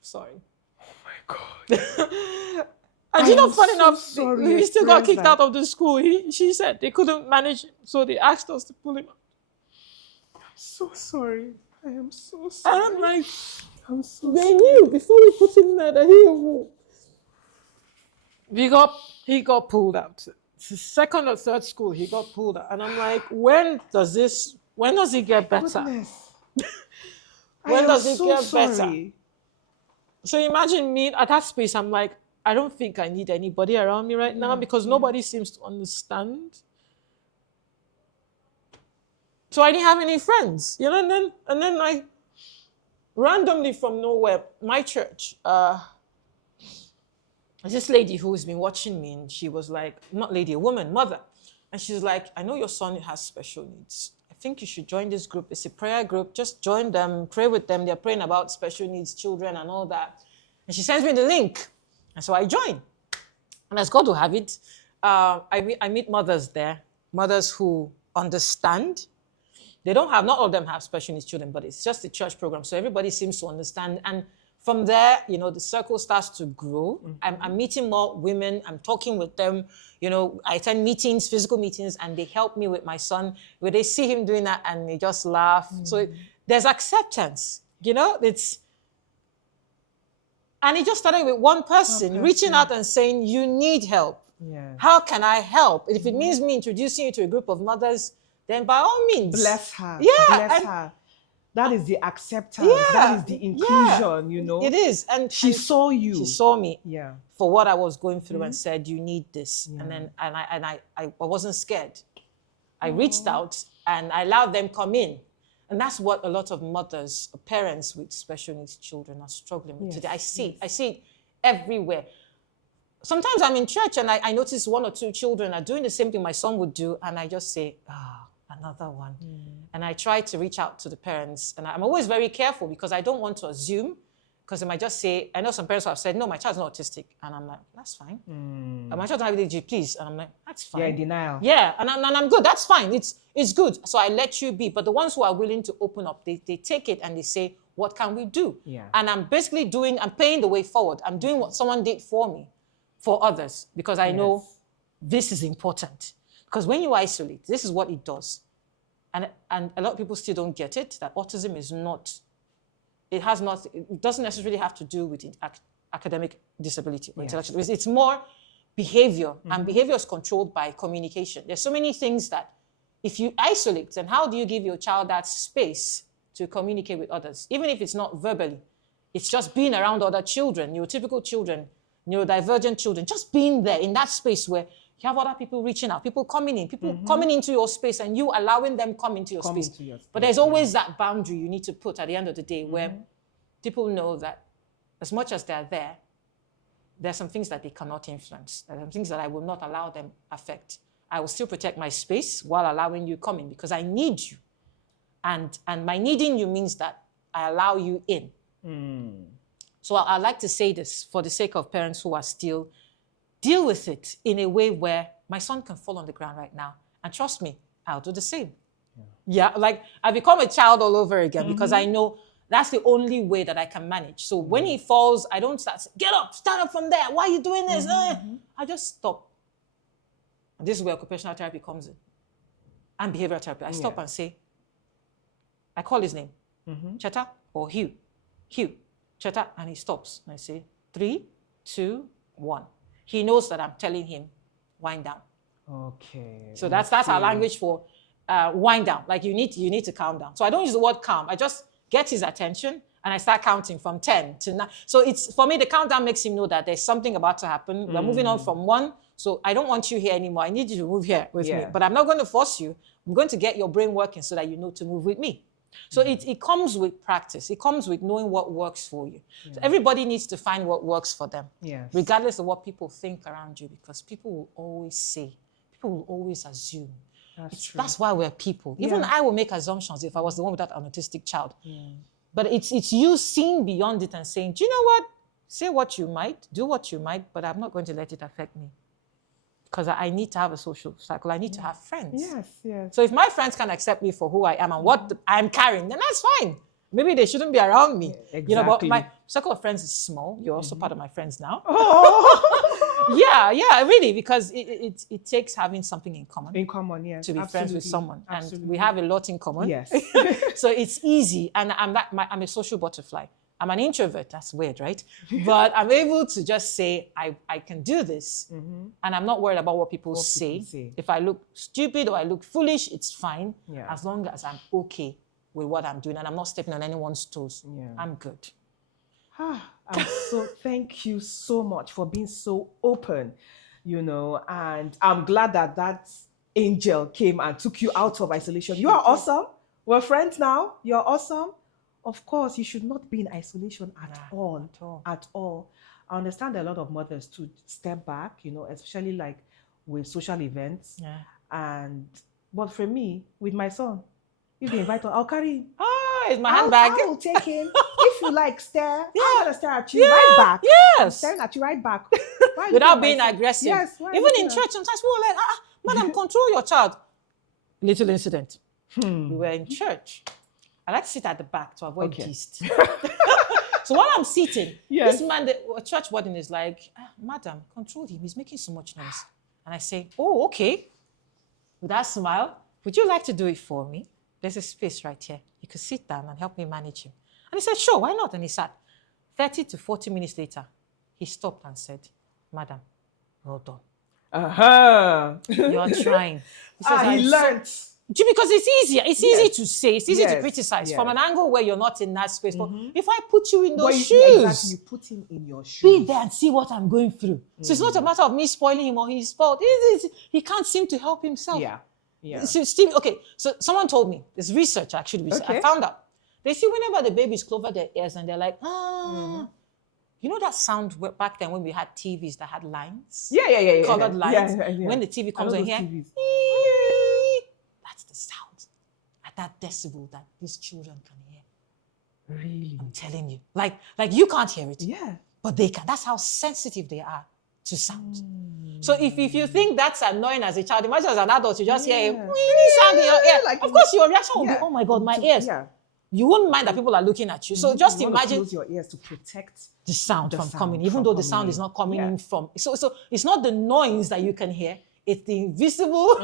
Sorry. Oh my God. And you know, funny enough, sorry he still got kicked out of the school. She said they couldn't manage it, so they asked us to pull him out. I'm so sorry. I am so sorry. And I'm like, I'm so they sorry. knew before we put him there that he will. He got pulled out. It's his second or third school, he got pulled out. And I'm like, when does he get better? Goodness. When does it get sorry. better? So imagine me at that space, I'm like, I don't think I need anybody around me right now because nobody seems to understand. So I didn't have any friends, and then I randomly from nowhere, my church, this lady who's been watching me, and she was like, not lady, a woman, mother. And she's like, I know your son has special needs. I think you should join this group. It's a prayer group. Just join them, pray with them. They're praying about special needs children and all that. And she sends me the link. And so I join. And as God will have it, I meet mothers there, mothers who understand. They don't have, not all of them have special needs children, but it's just a church program. So everybody seems to understand. And from there, the circle starts to grow. I'm meeting more women. I'm talking with them. I attend meetings, physical meetings, and they help me with my son. Where they see him doing that, and they just laugh. So there's acceptance. And it just started with one person reaching out and saying, "You need help. Yes. How can I help? If it means me introducing you to a group of mothers, then by all means, bless her. Yeah, bless her." That is the acceptance. Yeah, that is the inclusion, It is. And she saw you. She saw me for what I was going through and said, you need this. Yeah. And I wasn't scared. I reached out and I allowed them come in. And that's what a lot of mothers, parents with special needs children are struggling with today. I see it everywhere. Sometimes I'm in church and I notice one or two children are doing the same thing my son would do. And I just say, another one. And I try to reach out to the parents. And I'm always very careful because I don't want to assume, because they might just say, I know some parents who have said, no, my child's not autistic. And I'm like, that's fine. And my child doesn't have ADHD, please. And I'm like, that's fine. Yeah, in denial. Yeah, and I'm good. That's fine. It's good. So I let you be. But the ones who are willing to open up, they take it and they say, what can we do? Yeah. And I'm basically I'm paying the way forward. I'm doing what someone did for me, for others, because I know this is important. Because when you isolate, this is what it does. And a lot of people still don't get it, that autism is not, it doesn't necessarily have to do with academic disability or intellectual. It's more behavior, and behavior is controlled by communication. There's so many things that if you isolate, then how do you give your child that space to communicate with others? Even if it's not verbally, it's just being around other children, neurotypical children, neurodivergent children, just being there in that space where you have other people reaching out, people coming in, people coming into your space and you allowing them come into your space. But there's always that boundary you need to put at the end of the day where people know that as much as they're there, there are some things that they cannot influence. There are some things that I will not allow them affect. I will still protect my space while allowing you come in because I need you. And my needing you means that I allow you in. So I like to say this for the sake of parents who are still, deal with it in a way where my son can fall on the ground right now. And trust me, I'll do the same. Yeah, like I become a child all over again because I know that's the only way that I can manage. So when he falls, I don't start, get up, stand up from there. Why are you doing this? I just stop. And this is where occupational therapy comes in. And behavioral therapy. I stop and say, I call his name, Cheta or Hugh. Hugh, Cheta, and he stops. And I say, 3, 2, 1. He knows that I'm telling him, wind down. Okay. So that's our language for wind down. Like you need to calm down. So I don't use the word calm. I just get his attention and I start counting from 10 to 9. So it's, for me, the countdown makes him know that there's something about to happen. We're moving on from 1. So I don't want you here anymore. I need you to move here with me. But I'm not going to force you. I'm going to get your brain working so that you know to move with me. So it comes with practice. It comes with knowing what works for you. So everybody needs to find what works for them, regardless of what people think around you, because people will always say, people will always assume. That's why we're people. Even I will make assumptions if I was the one without an autistic child. But it's you seeing beyond it and saying, do you know what? Say what you might, do what you might, but I'm not going to let it affect me. Because I need to have a social circle. I need to have friends. So if my friends can accept me for who I am and what I'm carrying, then that's fine. Maybe they shouldn't be around me. You know, but my circle of friends is small. You're also part of my friends now. Yeah, really, because it takes having something in common. To be friends with someone. And we have a lot in common. So it's easy. And I'm a social butterfly. I'm an introvert. That's weird, right? But I'm able to just say, I can do this. And I'm not worried about what people say. If I look stupid or I look foolish, it's fine. As long as I'm okay with what I'm doing and I'm not stepping on anyone's toes. I'm good. Thank you so much for being so open, you know, and I'm glad that angel came and took you out of isolation. You are awesome. We're friends now. You're awesome. Of course, you should not be in isolation at all. I understand a lot of mothers to step back, you know, especially like with social events. But for me, with my son, if they invite him, I'll carry him. It's my handbag. I will take him. If you like stare, I'm gonna stare at you right back. I'm staring at you right back. Without being aggressive. Even in church, sometimes people are like, madam, control your child. Little incident. We were in church. I like to sit at the back to avoid gist. So while I'm sitting, this man, the church warden is like, madam, control him. He's making so much noise. And I say, oh, okay. With that smile, would you like to do it for me? There's a space right here. You could sit down and help me manage him. And he said, sure, why not? And he sat. 30 to 40 minutes later, he stopped and said, madam, well done. You're trying. He says, he learned. Because it's easier. It's easy to say. It's easy to criticize from an angle where you're not in that space. But if I put you in those shoes, exactly, you put him in your shoes. Be there and see what I'm going through. So it's not a matter of me spoiling him or his fault. He can't seem to help himself. So, so someone told me, there's research actually. I found out. They see whenever the babies close their ears and they're like, you know that sound back then when we had TVs that had lines? Colored lines. When the TV comes in here, that's the sound at that decibel that these children can hear. Really? I'm telling you. Like you can't hear it. But they can. That's how sensitive they are to sound. So if you think that's annoying as a child, imagine as an adult, you just hear a sound in your ear. Of course, your reaction will be, oh my God, my ears. You wouldn't mind that people are looking at you. So just imagine close your ears to protect the sound from coming, even though the sound is not coming in from. So it's not the noise that you can hear. It's the invisible,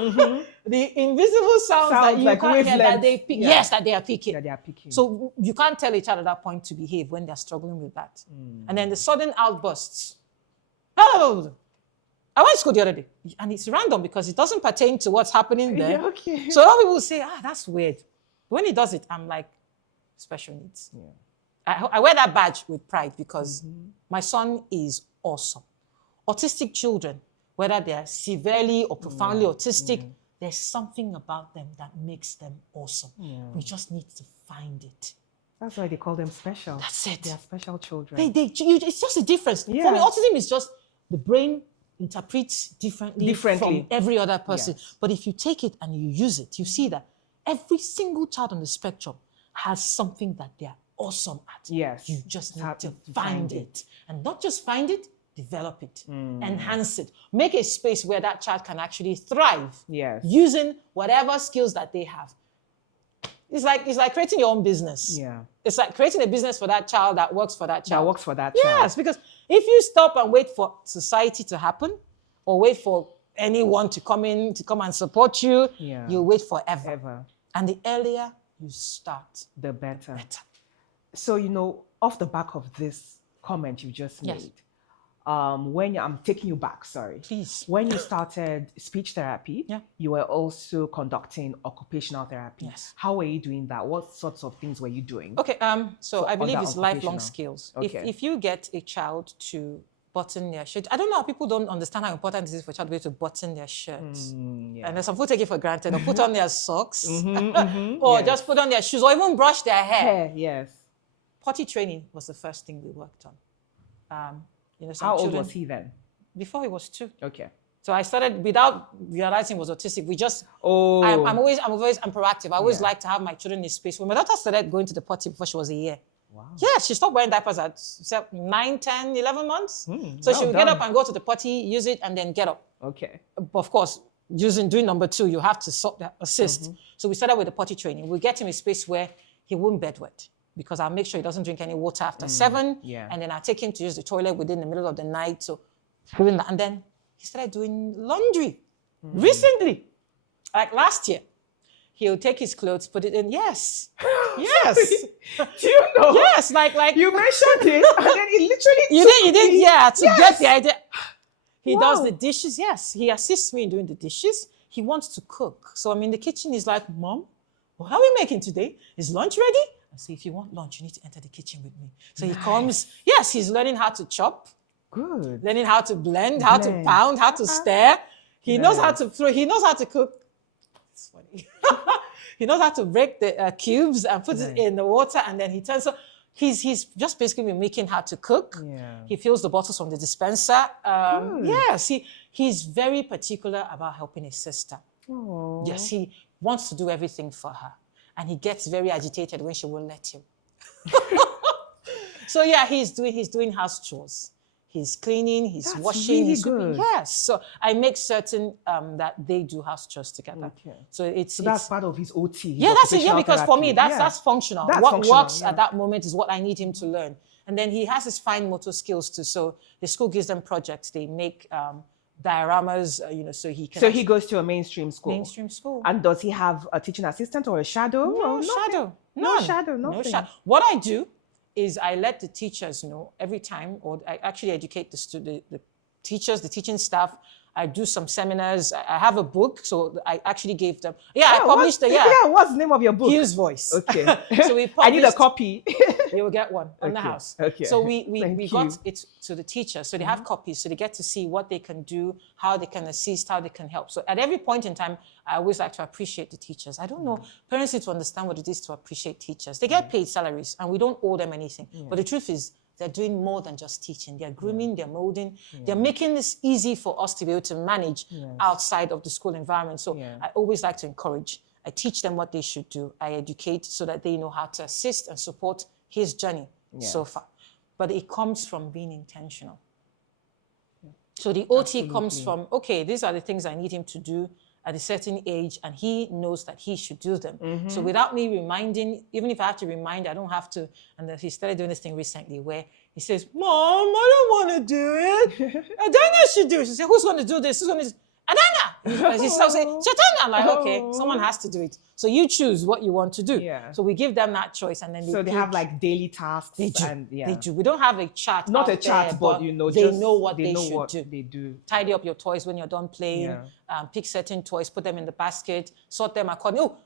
the invisible sounds that you can't hear that they pick. Yes, that they are picking. So you can't tell a child at that point to behave when they're struggling with that. And then the sudden outbursts. Oh, I went to school the other day, and it's random because it doesn't pertain to what's happening there. So a lot of people say, that's weird. When he does it, I'm like, special needs. I wear that badge with pride because my son is awesome. Autistic children, whether they're severely or profoundly autistic, there's something about them that makes them awesome. We just need to find it. That's why they call them special. That's it. They're special children. It's just a difference. For me, autism is just the brain interprets differently from every other person. Yes. But if you take it and you use it, you see that every single child on the spectrum has something that they're awesome at. Yes. You just need to find it. And not just find it, develop it, enhance it, make a space where that child can actually thrive using whatever skills that they have. It's like creating your own business. Yeah. It's like creating a business for that child that works for that child. That works for that child. Yes, because if you stop and wait for society to happen or wait for anyone to come and support you, you'll wait forever. And the earlier you start, the better. So, off the back of this comment you just made, I'm taking you back, sorry. Please. When you started speech therapy, you were also conducting occupational therapy. Yes. How were you doing that? What sorts of things were you doing? Okay, so I believe it's lifelong skills. Okay. If you get a child to button their shirt, I don't know how people don't understand how important it is for a child to be able to button their shirts. And there's some people take it for granted, or put on their socks, or just put on their shoes, or even brush their hair. Yes. Potty training was the first thing we worked on. How old was he then? Before he was 2. Okay. So I started without realizing he was autistic. I'm proactive. I always like to have my children in a space. When my daughter started going to the potty before she was a year. Wow. Yeah, she stopped wearing diapers at 9, 10, 11 months. So she would get up and go to the potty, use it, and then get up. Okay. Of course, doing number 2, you have to assist. So we started with the potty training. We get him a space where he won't bedwet, because I'll make sure he doesn't drink any water after 7. And then I'll take him to use the toilet within the middle of the night. So doing that. And then he started doing laundry recently, like last year. He'll take his clothes, put it in. Yes. Yes. Do you know? Yes, like you mentioned it, and then it literally you did, to get the idea. He does the dishes. Yes, he assists me in doing the dishes. He wants to cook. So I'm in the kitchen. He's like, Mom, what are we making today? Is lunch ready? I say, if you want lunch, you need to enter the kitchen with me. So he comes. Yes, he's learning how to chop. Good. Learning how to blend, how to pound, how to stir. He knows how to throw. He knows how to cook. It's funny. He knows how to break the cubes and put it in the water, and then he turns. So he's just basically mimicking how to cook. Yeah. He fills the bottles from the dispenser. Yes, he's very particular about helping his sister. Aww. Yes, he wants to do everything for her, and he gets very agitated when she won't let him. So yeah, he's doing house chores. He's cleaning, he's washing, really he's sweeping. good. Yes. So I make certain that they do house chores together. Okay. So that's part of his OT. Yeah, that's it. Yeah, because for me, that's functional. That's what functional, works at that moment is what I need him to learn. And then he has his fine motor skills too. So the school gives them projects. They make dioramas, so he can. So he goes to a mainstream school. Mainstream school. And does he have a teaching assistant or a shadow? No shadow. No shadow. Nothing. No shadow. What I do is I let the teachers know every time, or I actually educate the teachers, the teaching staff. I do some seminars. I have a book, so I actually gave them. I published it. Yeah, what's the name of your book? Hughes Voice. Okay. So we published. I need a copy. You will get one on the house. Okay. So we got it to the teachers. So they have copies. So they get to see what they can do, how they can assist, how they can help. So at every point in time, I always like to appreciate the teachers. I don't know. Parents need to understand what it is to appreciate teachers. They get paid salaries, and we don't owe them anything. But the truth is, they're doing more than just teaching. They're grooming, they're molding. They're making this easy for us to be able to manage outside of the school environment. So I always like to encourage. I teach them what they should do. I educate so that they know how to assist and support his journey so far. But it comes from being intentional. So the OT comes from, okay, these are the things I need him to do at a certain age, and he knows that he should do them. So without me reminding, even if I have to remind, I don't have to. And then he started doing this thing recently where he says, Mom, I don't want to do it. Adana should do it. She said, who's going to do this? Who's going to do this? Adana! He starts saying, Chatana! I'm like, okay, someone has to do it. So you choose what you want to do. So we give them that choice, and then they have like daily tasks. They do. And, They do. We don't have a chart. Not a chart, there, but they know what they should do. They do. Tidy up your toys when you're done playing. Pick certain toys, put them in the basket, sort them accordingly. Oh,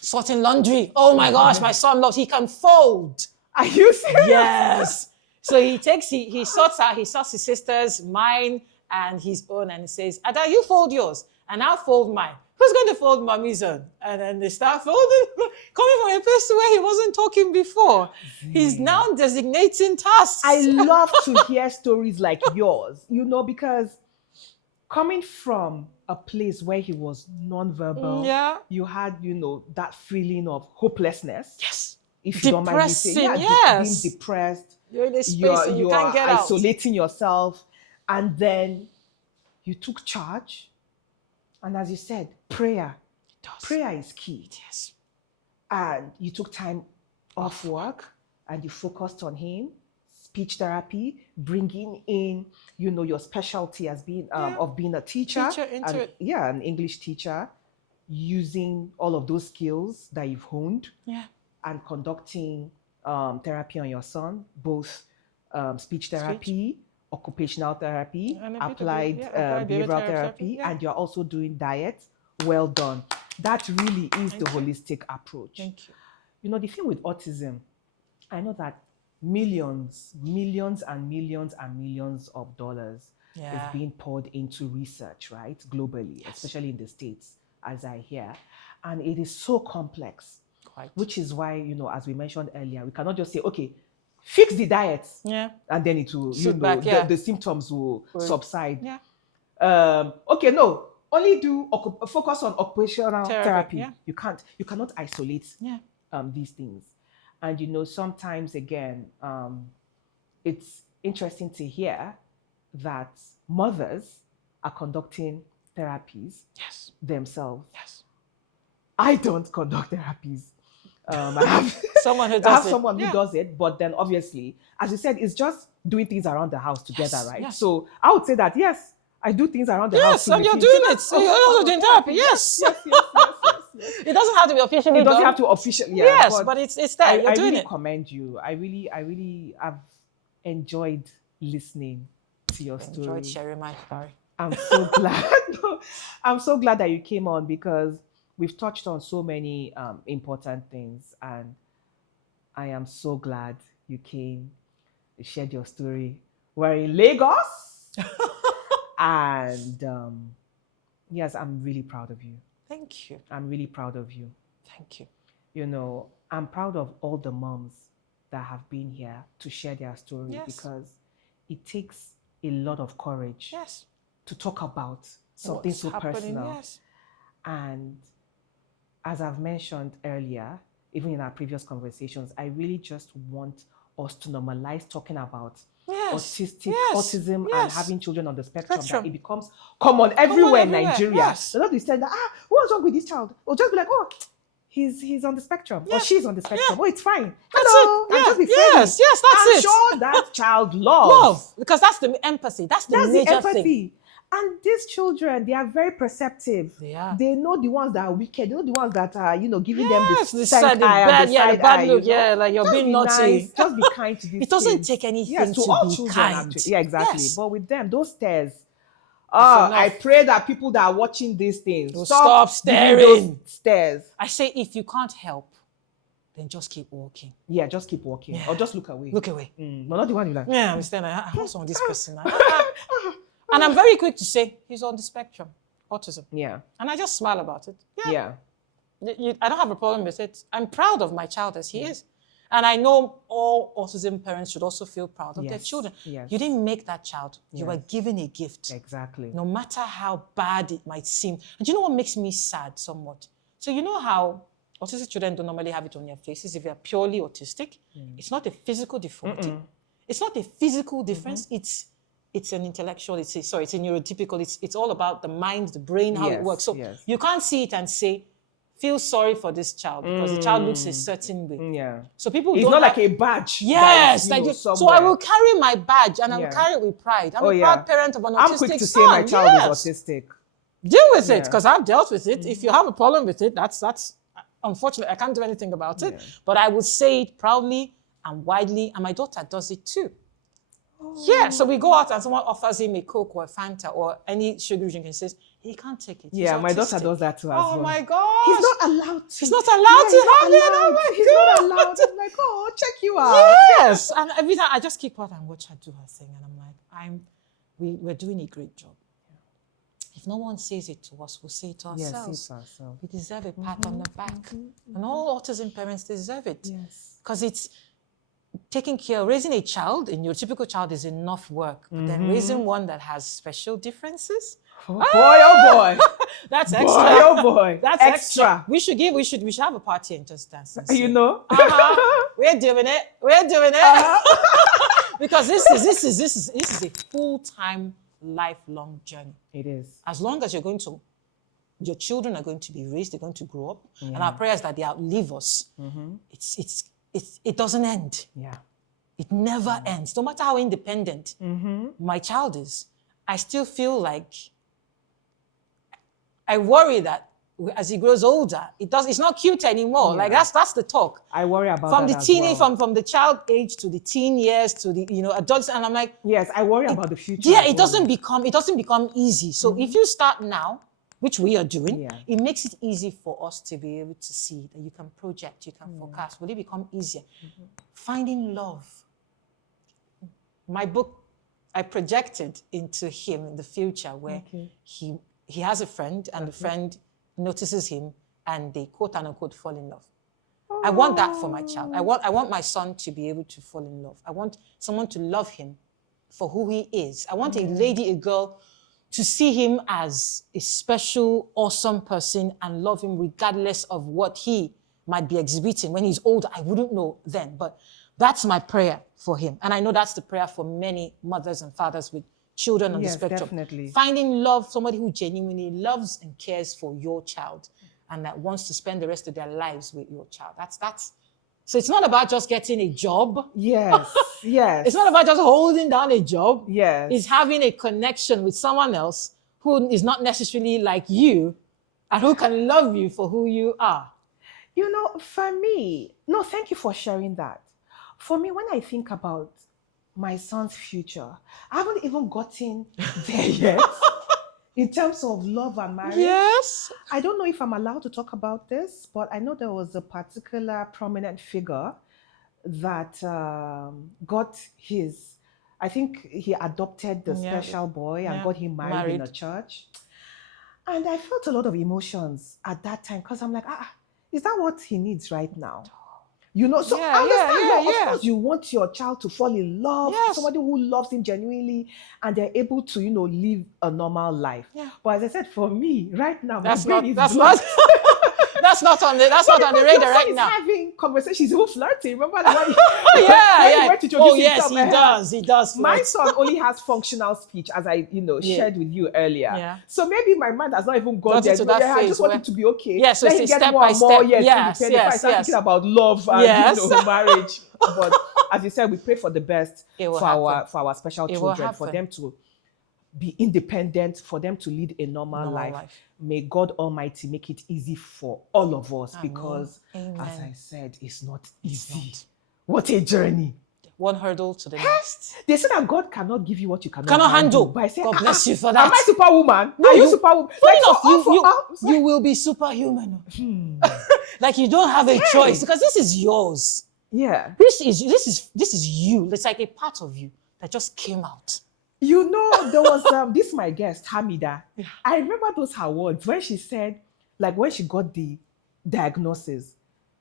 sorting laundry. Oh my gosh, my son loves. He can fold. Are you serious? Yes. So he sorts his sister's, mine, and his own, and he says, Ada, you fold yours, and I'll fold mine. Who's going to fold mommy's own? And then they start folding, coming from a place where he wasn't talking before. He's now designating tasks. I love to hear stories like yours, because coming from a place where he was nonverbal, Yeah. you had, that feeling of hopelessness. Yes. If you don't mind me saying, Depressing, being yes. depressed, You're in a space and you can't get out. isolating yourself, and then you took charge. And as you said, prayer is key. Yes. And you took time off work and you focused on him, speech therapy, bringing in, your specialty as being of being a teacher, into it. Yeah, an English teacher, using all of those skills that you've honed, and conducting therapy on your son, both speech therapy, occupational therapy, And applied behavioral therapy, and you're also doing diet. Well done. That really is the holistic approach. Thank you. The thing with autism, I know that millions and millions of dollars is being poured into research, right? Globally, especially in the States, as I hear. And it is so complex, which is why, as we mentioned earlier, we cannot just say, okay, fix the diet, and then it will, the symptoms will subside. Okay, no, only do focus on occupational therapy. You cannot isolate these things. And sometimes again, it's interesting to hear that mothers are conducting therapies themselves. I don't conduct therapies. I have someone who does who does it, but then obviously, as you said, it's just doing things around the house together, right? Yes. So I would say that yes, I do things around the house. Yes, and you're doing it. So you're also doing therapy. Yes. Yes. It doesn't have to be officially. It doesn't have to officially. Yeah, yes, but it's there. You're doing really it. Commend you. I really have enjoyed listening to your story. Enjoyed sharing my story. I'm so glad. I'm so glad that you came on, because we've touched on so many important things, and I am so glad you came. You shared your story. We're in Lagos, and yes, I'm really proud of you. Thank you. I'm really proud of you. Thank you. I'm proud of all the moms that have been here to share their story, because it takes a lot of courage to talk about something so personal. And as I've mentioned earlier, even in our previous conversations, I really just want us to normalize talking about autism and having children on the spectrum. That it becomes common everywhere in Nigeria. So not be said that, what's wrong with this child? Or just be like, oh, he's on the spectrum, or she's on the spectrum. Oh, it's fine. Hello, that's it. Just be friendly. Yes, that's I'm it. sure that child loves. Because that's the empathy. That's the major empathy. thing. And these children, they are very perceptive. They know the ones that are wicked. They know the ones that are, giving them the side eye and the side bad eye. look. Like you're being naughty. Nice. Just be kind to these It doesn't kids. take anything to all be children, kind. actually. Yeah, exactly. Yes. But with them, those stares. I pray that people that are watching these things stop staring. Those stares. I say, if you can't help, then just keep walking. Yeah, just keep walking. Or just look away. Look away. No, not the one you like. Yeah, I'm standing. What's on this person? And I'm very quick to say, he's on the spectrum, autism. Yeah. And I just smile about it. Yeah. I don't have a problem with it. I'm proud of my child as he is. And I know all autism parents should also feel proud of their children. Yes. You didn't make that child. You were given a gift. Exactly. No matter how bad it might seem. And you know what makes me sad somewhat? So you know how autistic children don't normally have it on their faces if they're purely autistic? It's not a physical deformity. It's not a physical difference. It's an intellectual, it's a neurotypical, it's all about the mind, the brain, how it works. So you can't see it and say, feel sorry for this child because the child looks a certain way. Yeah. So people it's not like a badge. Yes. So I will carry my badge and I will carry it with pride. I'm a proud parent of an autistic son. I'm quick to say my child is autistic. Deal with it, because I've dealt with it. If you have a problem with it, that's unfortunate. I can't do anything about it. But I would say it proudly and widely, and my daughter does it too. Yeah, so we go out and someone offers him a Coke or a Fanta or any sugary drink and says, he can't take it. Yeah, my daughter does that too as well. Oh my God. He's not allowed to. He's not allowed to have it. Oh my He's not allowed. I'm like, oh, check you out. Yes. And every time I just keep out and watch her do her thing. And I'm like, we're doing a great job. If no one says it to us, we'll say it to ourselves. Yes, say it to ourselves. We deserve a pat on the back. And all autism parents deserve it. Yes. Because it's taking care, raising a child, a neurotypical child is enough work. But then raising one that has special differences, Boy, oh boy. That's Boy, extra. oh boy. That's extra. We should have a party and just dance. And You know? We're doing it. We're doing it. Because this is a full-time, lifelong journey. It is. As long as your children are going to be raised, they're going to grow up, and our prayer is that they outlive us. It doesn't end. Yeah. It never ends. No matter how independent my child is, I still feel like I worry that as he grows older, it's not cute anymore. Yeah. Like that's the talk. I worry about from that the teen, as well. from the child age to the teen years to the adults, and I'm like, yes, I worry about the future. Yeah, it doesn't become easy. So if you start now, which we are doing, it makes it easy for us to be able to see that you can project, you can forecast. Will it become easier? Finding love. My book, I projected into him in the future where he has a friend and the friend notices him and they quote unquote fall in love. I want that for my child. I want my son to be able to fall in love. I want someone to love him for who he is. I want a girl to see him as a special, awesome person and love him regardless of what he might be exhibiting. When he's older, I wouldn't know then, but that's my prayer for him. And I know that's the prayer for many mothers and fathers with children on the spectrum. Definitely. Finding love, somebody who genuinely loves and cares for your child and that wants to spend the rest of their lives with your child. That's. So it's not about just getting a job. Yes, yes. It's not about just holding down a job. Yes. It's having a connection with someone else who is not necessarily like you and who can love you for who you are. You know, for me, no, thank you for sharing that. For me, when I think about my son's future, I haven't even gotten there yet in terms of love and marriage. Yes. I don't know if I'm allowed to talk about this, but I know there was a particular prominent figure that got I think he adopted the special boy and got him married in a church. And I felt a lot of emotions at that time because I'm like, is that what he needs right now? You know, so I understand of course you want your child to fall in love, somebody who loves him genuinely, and they're able to, live a normal life. Yeah. But as I said, for me, right now, that's not on the radar right now. He's having conversations, he's even flirting. Remember the one? He does. My son only has functional speech, as I, shared with you earlier. Yeah. So maybe my mind has not even gone there. I just want it to be okay. Yeah, so it's step by step. I start thinking about love and marriage. But as you said, we pray for the best for our special children, for them to be independent, for them to lead a normal life. May God Almighty make it easy for all of us. Amen. Because, as I said, it's not easy. What a journey. One hurdle to the next. They say that God cannot give you what you cannot handle. But I say, God bless you for that. Am I superwoman? No, are you superwoman? You will be superhuman. Like you don't have a choice because this is yours. Yeah. This is you. It's like a part of you that just came out. You know, there was this my guest, Hamida. Yeah. I remember those her words when she said, like when she got the diagnosis,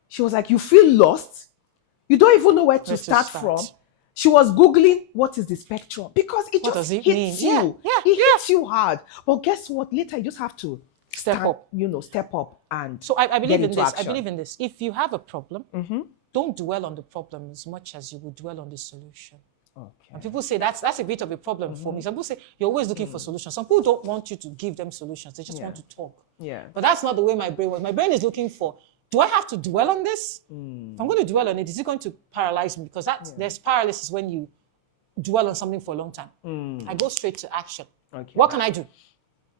she was like, you feel lost? You don't even know where to start from. She was Googling what is the spectrum because it just hits you. It hits you hard. But guess what? Later you just have to step up and so I believe in this. Action. I believe in this. If you have a problem, don't dwell on the problem as much as you would dwell on the solution. Okay. And people say that's a bit of a problem for me. Some people say you're always looking for solutions. Some people don't want you to give them solutions. They just want to talk. Yeah. But that's not the way my brain works. My brain is looking for, do I have to dwell on this? If I'm going to dwell on it, is it going to paralyze me? Because there's paralysis when you dwell on something for a long time. I go straight to action. Okay. What can I do?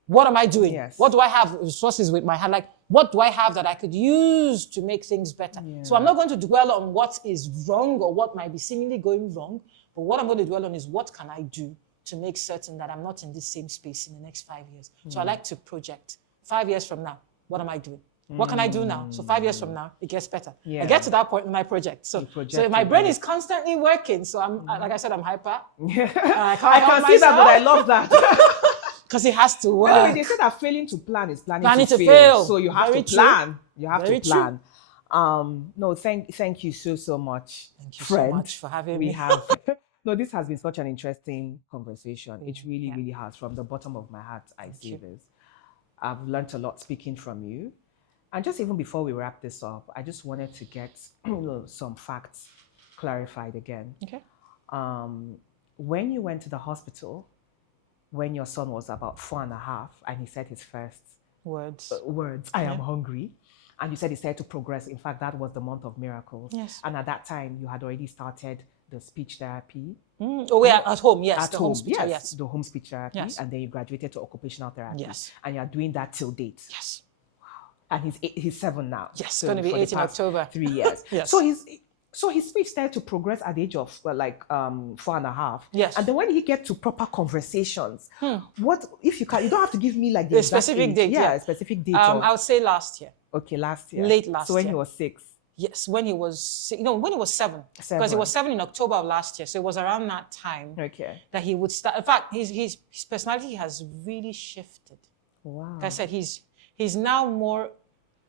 What am I doing? Yes. What do I have resources with my hand? Like, what do I have that I could use to make things better? Yeah. So I'm not going to dwell on what is wrong or what might be seemingly going wrong. But what I'm going to dwell on is what can I do to make certain that I'm not in this same space in the next 5 years. So I like to project 5 years from now. What am I doing? What can I do now? So 5 years from now, it gets better. Yeah. I get to that point in my project. So my brain is constantly working. So I'm, like I said, I'm hyper. I can see that, but I love that. Because it has to work. Anyway, they say that failing to plan is planning to fail. So you have to plan. You have to plan. No, thank you so much. Thank you so much for having me. No, this has been such an interesting conversation. It really, Yeah. really has. From the bottom of my heart, I say you. this. I've learned a lot speaking from you. And just even before we wrap this up, I just wanted to get some facts clarified again. Okay. When you went to the hospital, when your son was about 4.5, and he said his first Words. I am hungry, and you said he started to progress. In fact, that was the month of miracles. Yes. And at that time, you had already started the speech therapy. Oh, we are at home, yes. At the home, speech, yes. the home speech therapy. Yes. And then you graduated to occupational therapy. Yes. And you are doing that till date. Yes. And he's 7 now. Yes, so going to be for the 8 in past October. 3 years. Yes. So his speech started to progress at the age of 4.5. Yes. And then when he gets to proper conversations, what if you can? You don't have to give me like the A exact specific age. date, yeah. A specific date. I would say last year. Okay, last year. Late last So when year. he was 6. Yes, when he was, when he was 7. Because he was 7 in October of last year. So it was around that time Okay. that he would start. In fact, his personality has really shifted. Wow. Like I said, he's now more,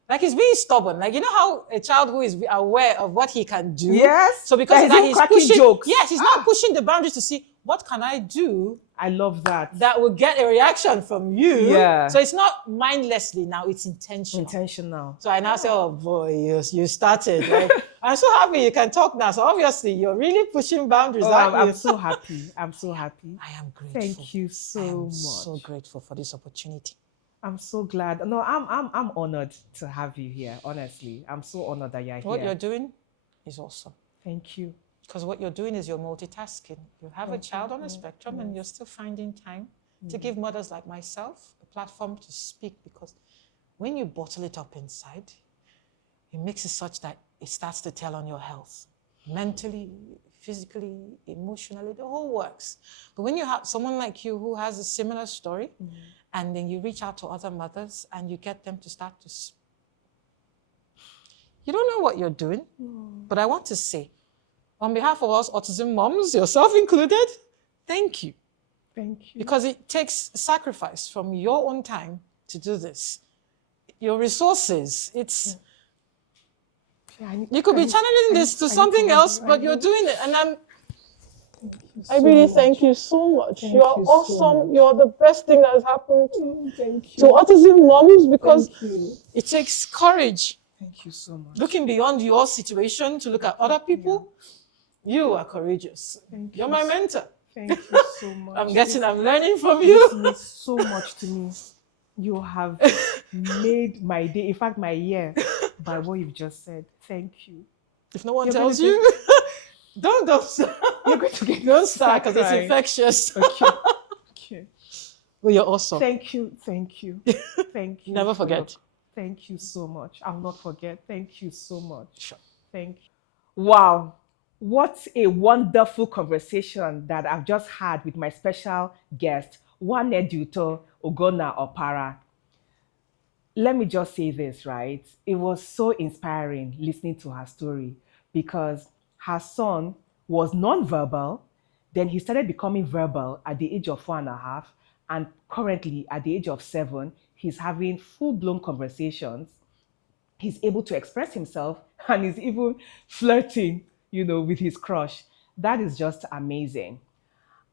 like he's being stubborn. Like, you know how a child who is aware of what he can do? Yes. So because of That that, he's he's cracking pushing jokes. Yes, he's now pushing the boundaries to see what can I do I love that. that will get a reaction from you. Yeah. So it's not mindlessly now, it's intentional. Intentional. So I now say, oh boy, you started. Like, I'm so happy you can talk now. So obviously you're really pushing boundaries. Oh, aren't I'm you? so happy. I'm so happy. I am grateful. Thank you so I am much. so grateful for this opportunity. I'm so glad. No, I'm honored to have you here. Honestly, I'm so honored that you're What here. you're doing is awesome. Thank you. Because what you're doing is you're multitasking. You have a child on a spectrum and you're still finding time to give mothers like myself a platform to speak, because when you bottle it up inside, it makes it such that it starts to tell on your health. Mentally, physically, emotionally, the whole works. But when you have someone like you who has a similar story, and then you reach out to other mothers and you get them to start to you don't know what you're doing, but I want to say, on behalf of us autism moms, yourself included, thank you. Thank you. Because it takes sacrifice from your own time to do this. Your resources, it's... you could be channeling this to something else, but you're doing it. And I really thank you so much. You're awesome. You're the best thing that has happened to autism moms, because it takes courage. Thank you so much. Looking beyond your situation to look at other people, you are courageous. You're my mentor. Thank you so much. I'm learning from you. This means so much to me. You have made my day, in fact, my year, by what you've just said. Thank you. If no one tells you, don't You're going to get don't start, because it's infectious. Okay. Okay. Well, you're awesome. Thank you. Thank you. Thank you. Never forget. Thank you so much. I'll not forget. Thank you so much. Sure. Thank you. Wow. What a wonderful conversation that I've just had with my special guest, Nwannediuto Ugonna-Opara. Let me just say this, right? It was so inspiring listening to her story, because her son was non-verbal, then he started becoming verbal at the age of 4.5, and currently at the age of 7, he's having full-blown conversations. He's able to express himself, and he's even flirting, with his crush. That is just amazing.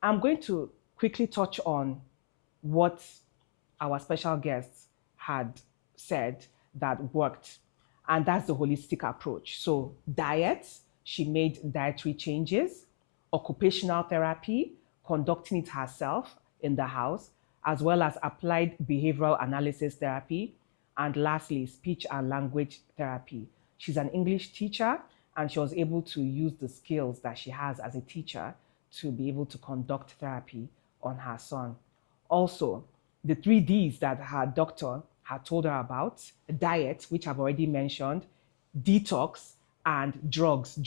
I'm going to quickly touch on what our special guests had said that worked, and that's the holistic approach. So diet, she made dietary changes, occupational therapy, conducting it herself in the house, as well as applied behavioral analysis therapy, and lastly, speech and language therapy. She's an English teacher, and she was able to use the skills that she has as a teacher to be able to conduct therapy on her son. Also, the 3 Ds that her doctor had told her about: diet, which I've already mentioned, detox, and drugs,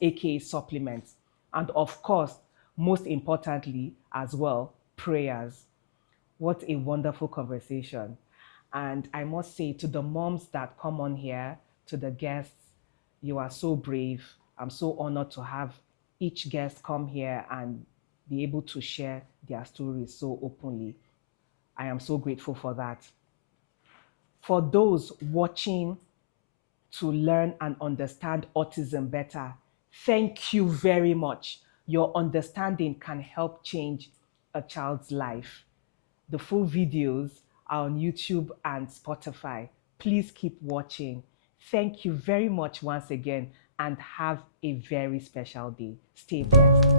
aka supplements. And of course, most importantly as well, prayers. What a wonderful conversation. And I must say, to the moms that come on here, to the guests, you are so brave. I'm so honored to have each guest come here and be able to share their stories so openly. I am so grateful for that. For those watching to learn and understand autism better, thank you very much. Your understanding can help change a child's life. The full videos are on YouTube and Spotify. Please keep watching. Thank you very much once again and have a very special day. Stay blessed.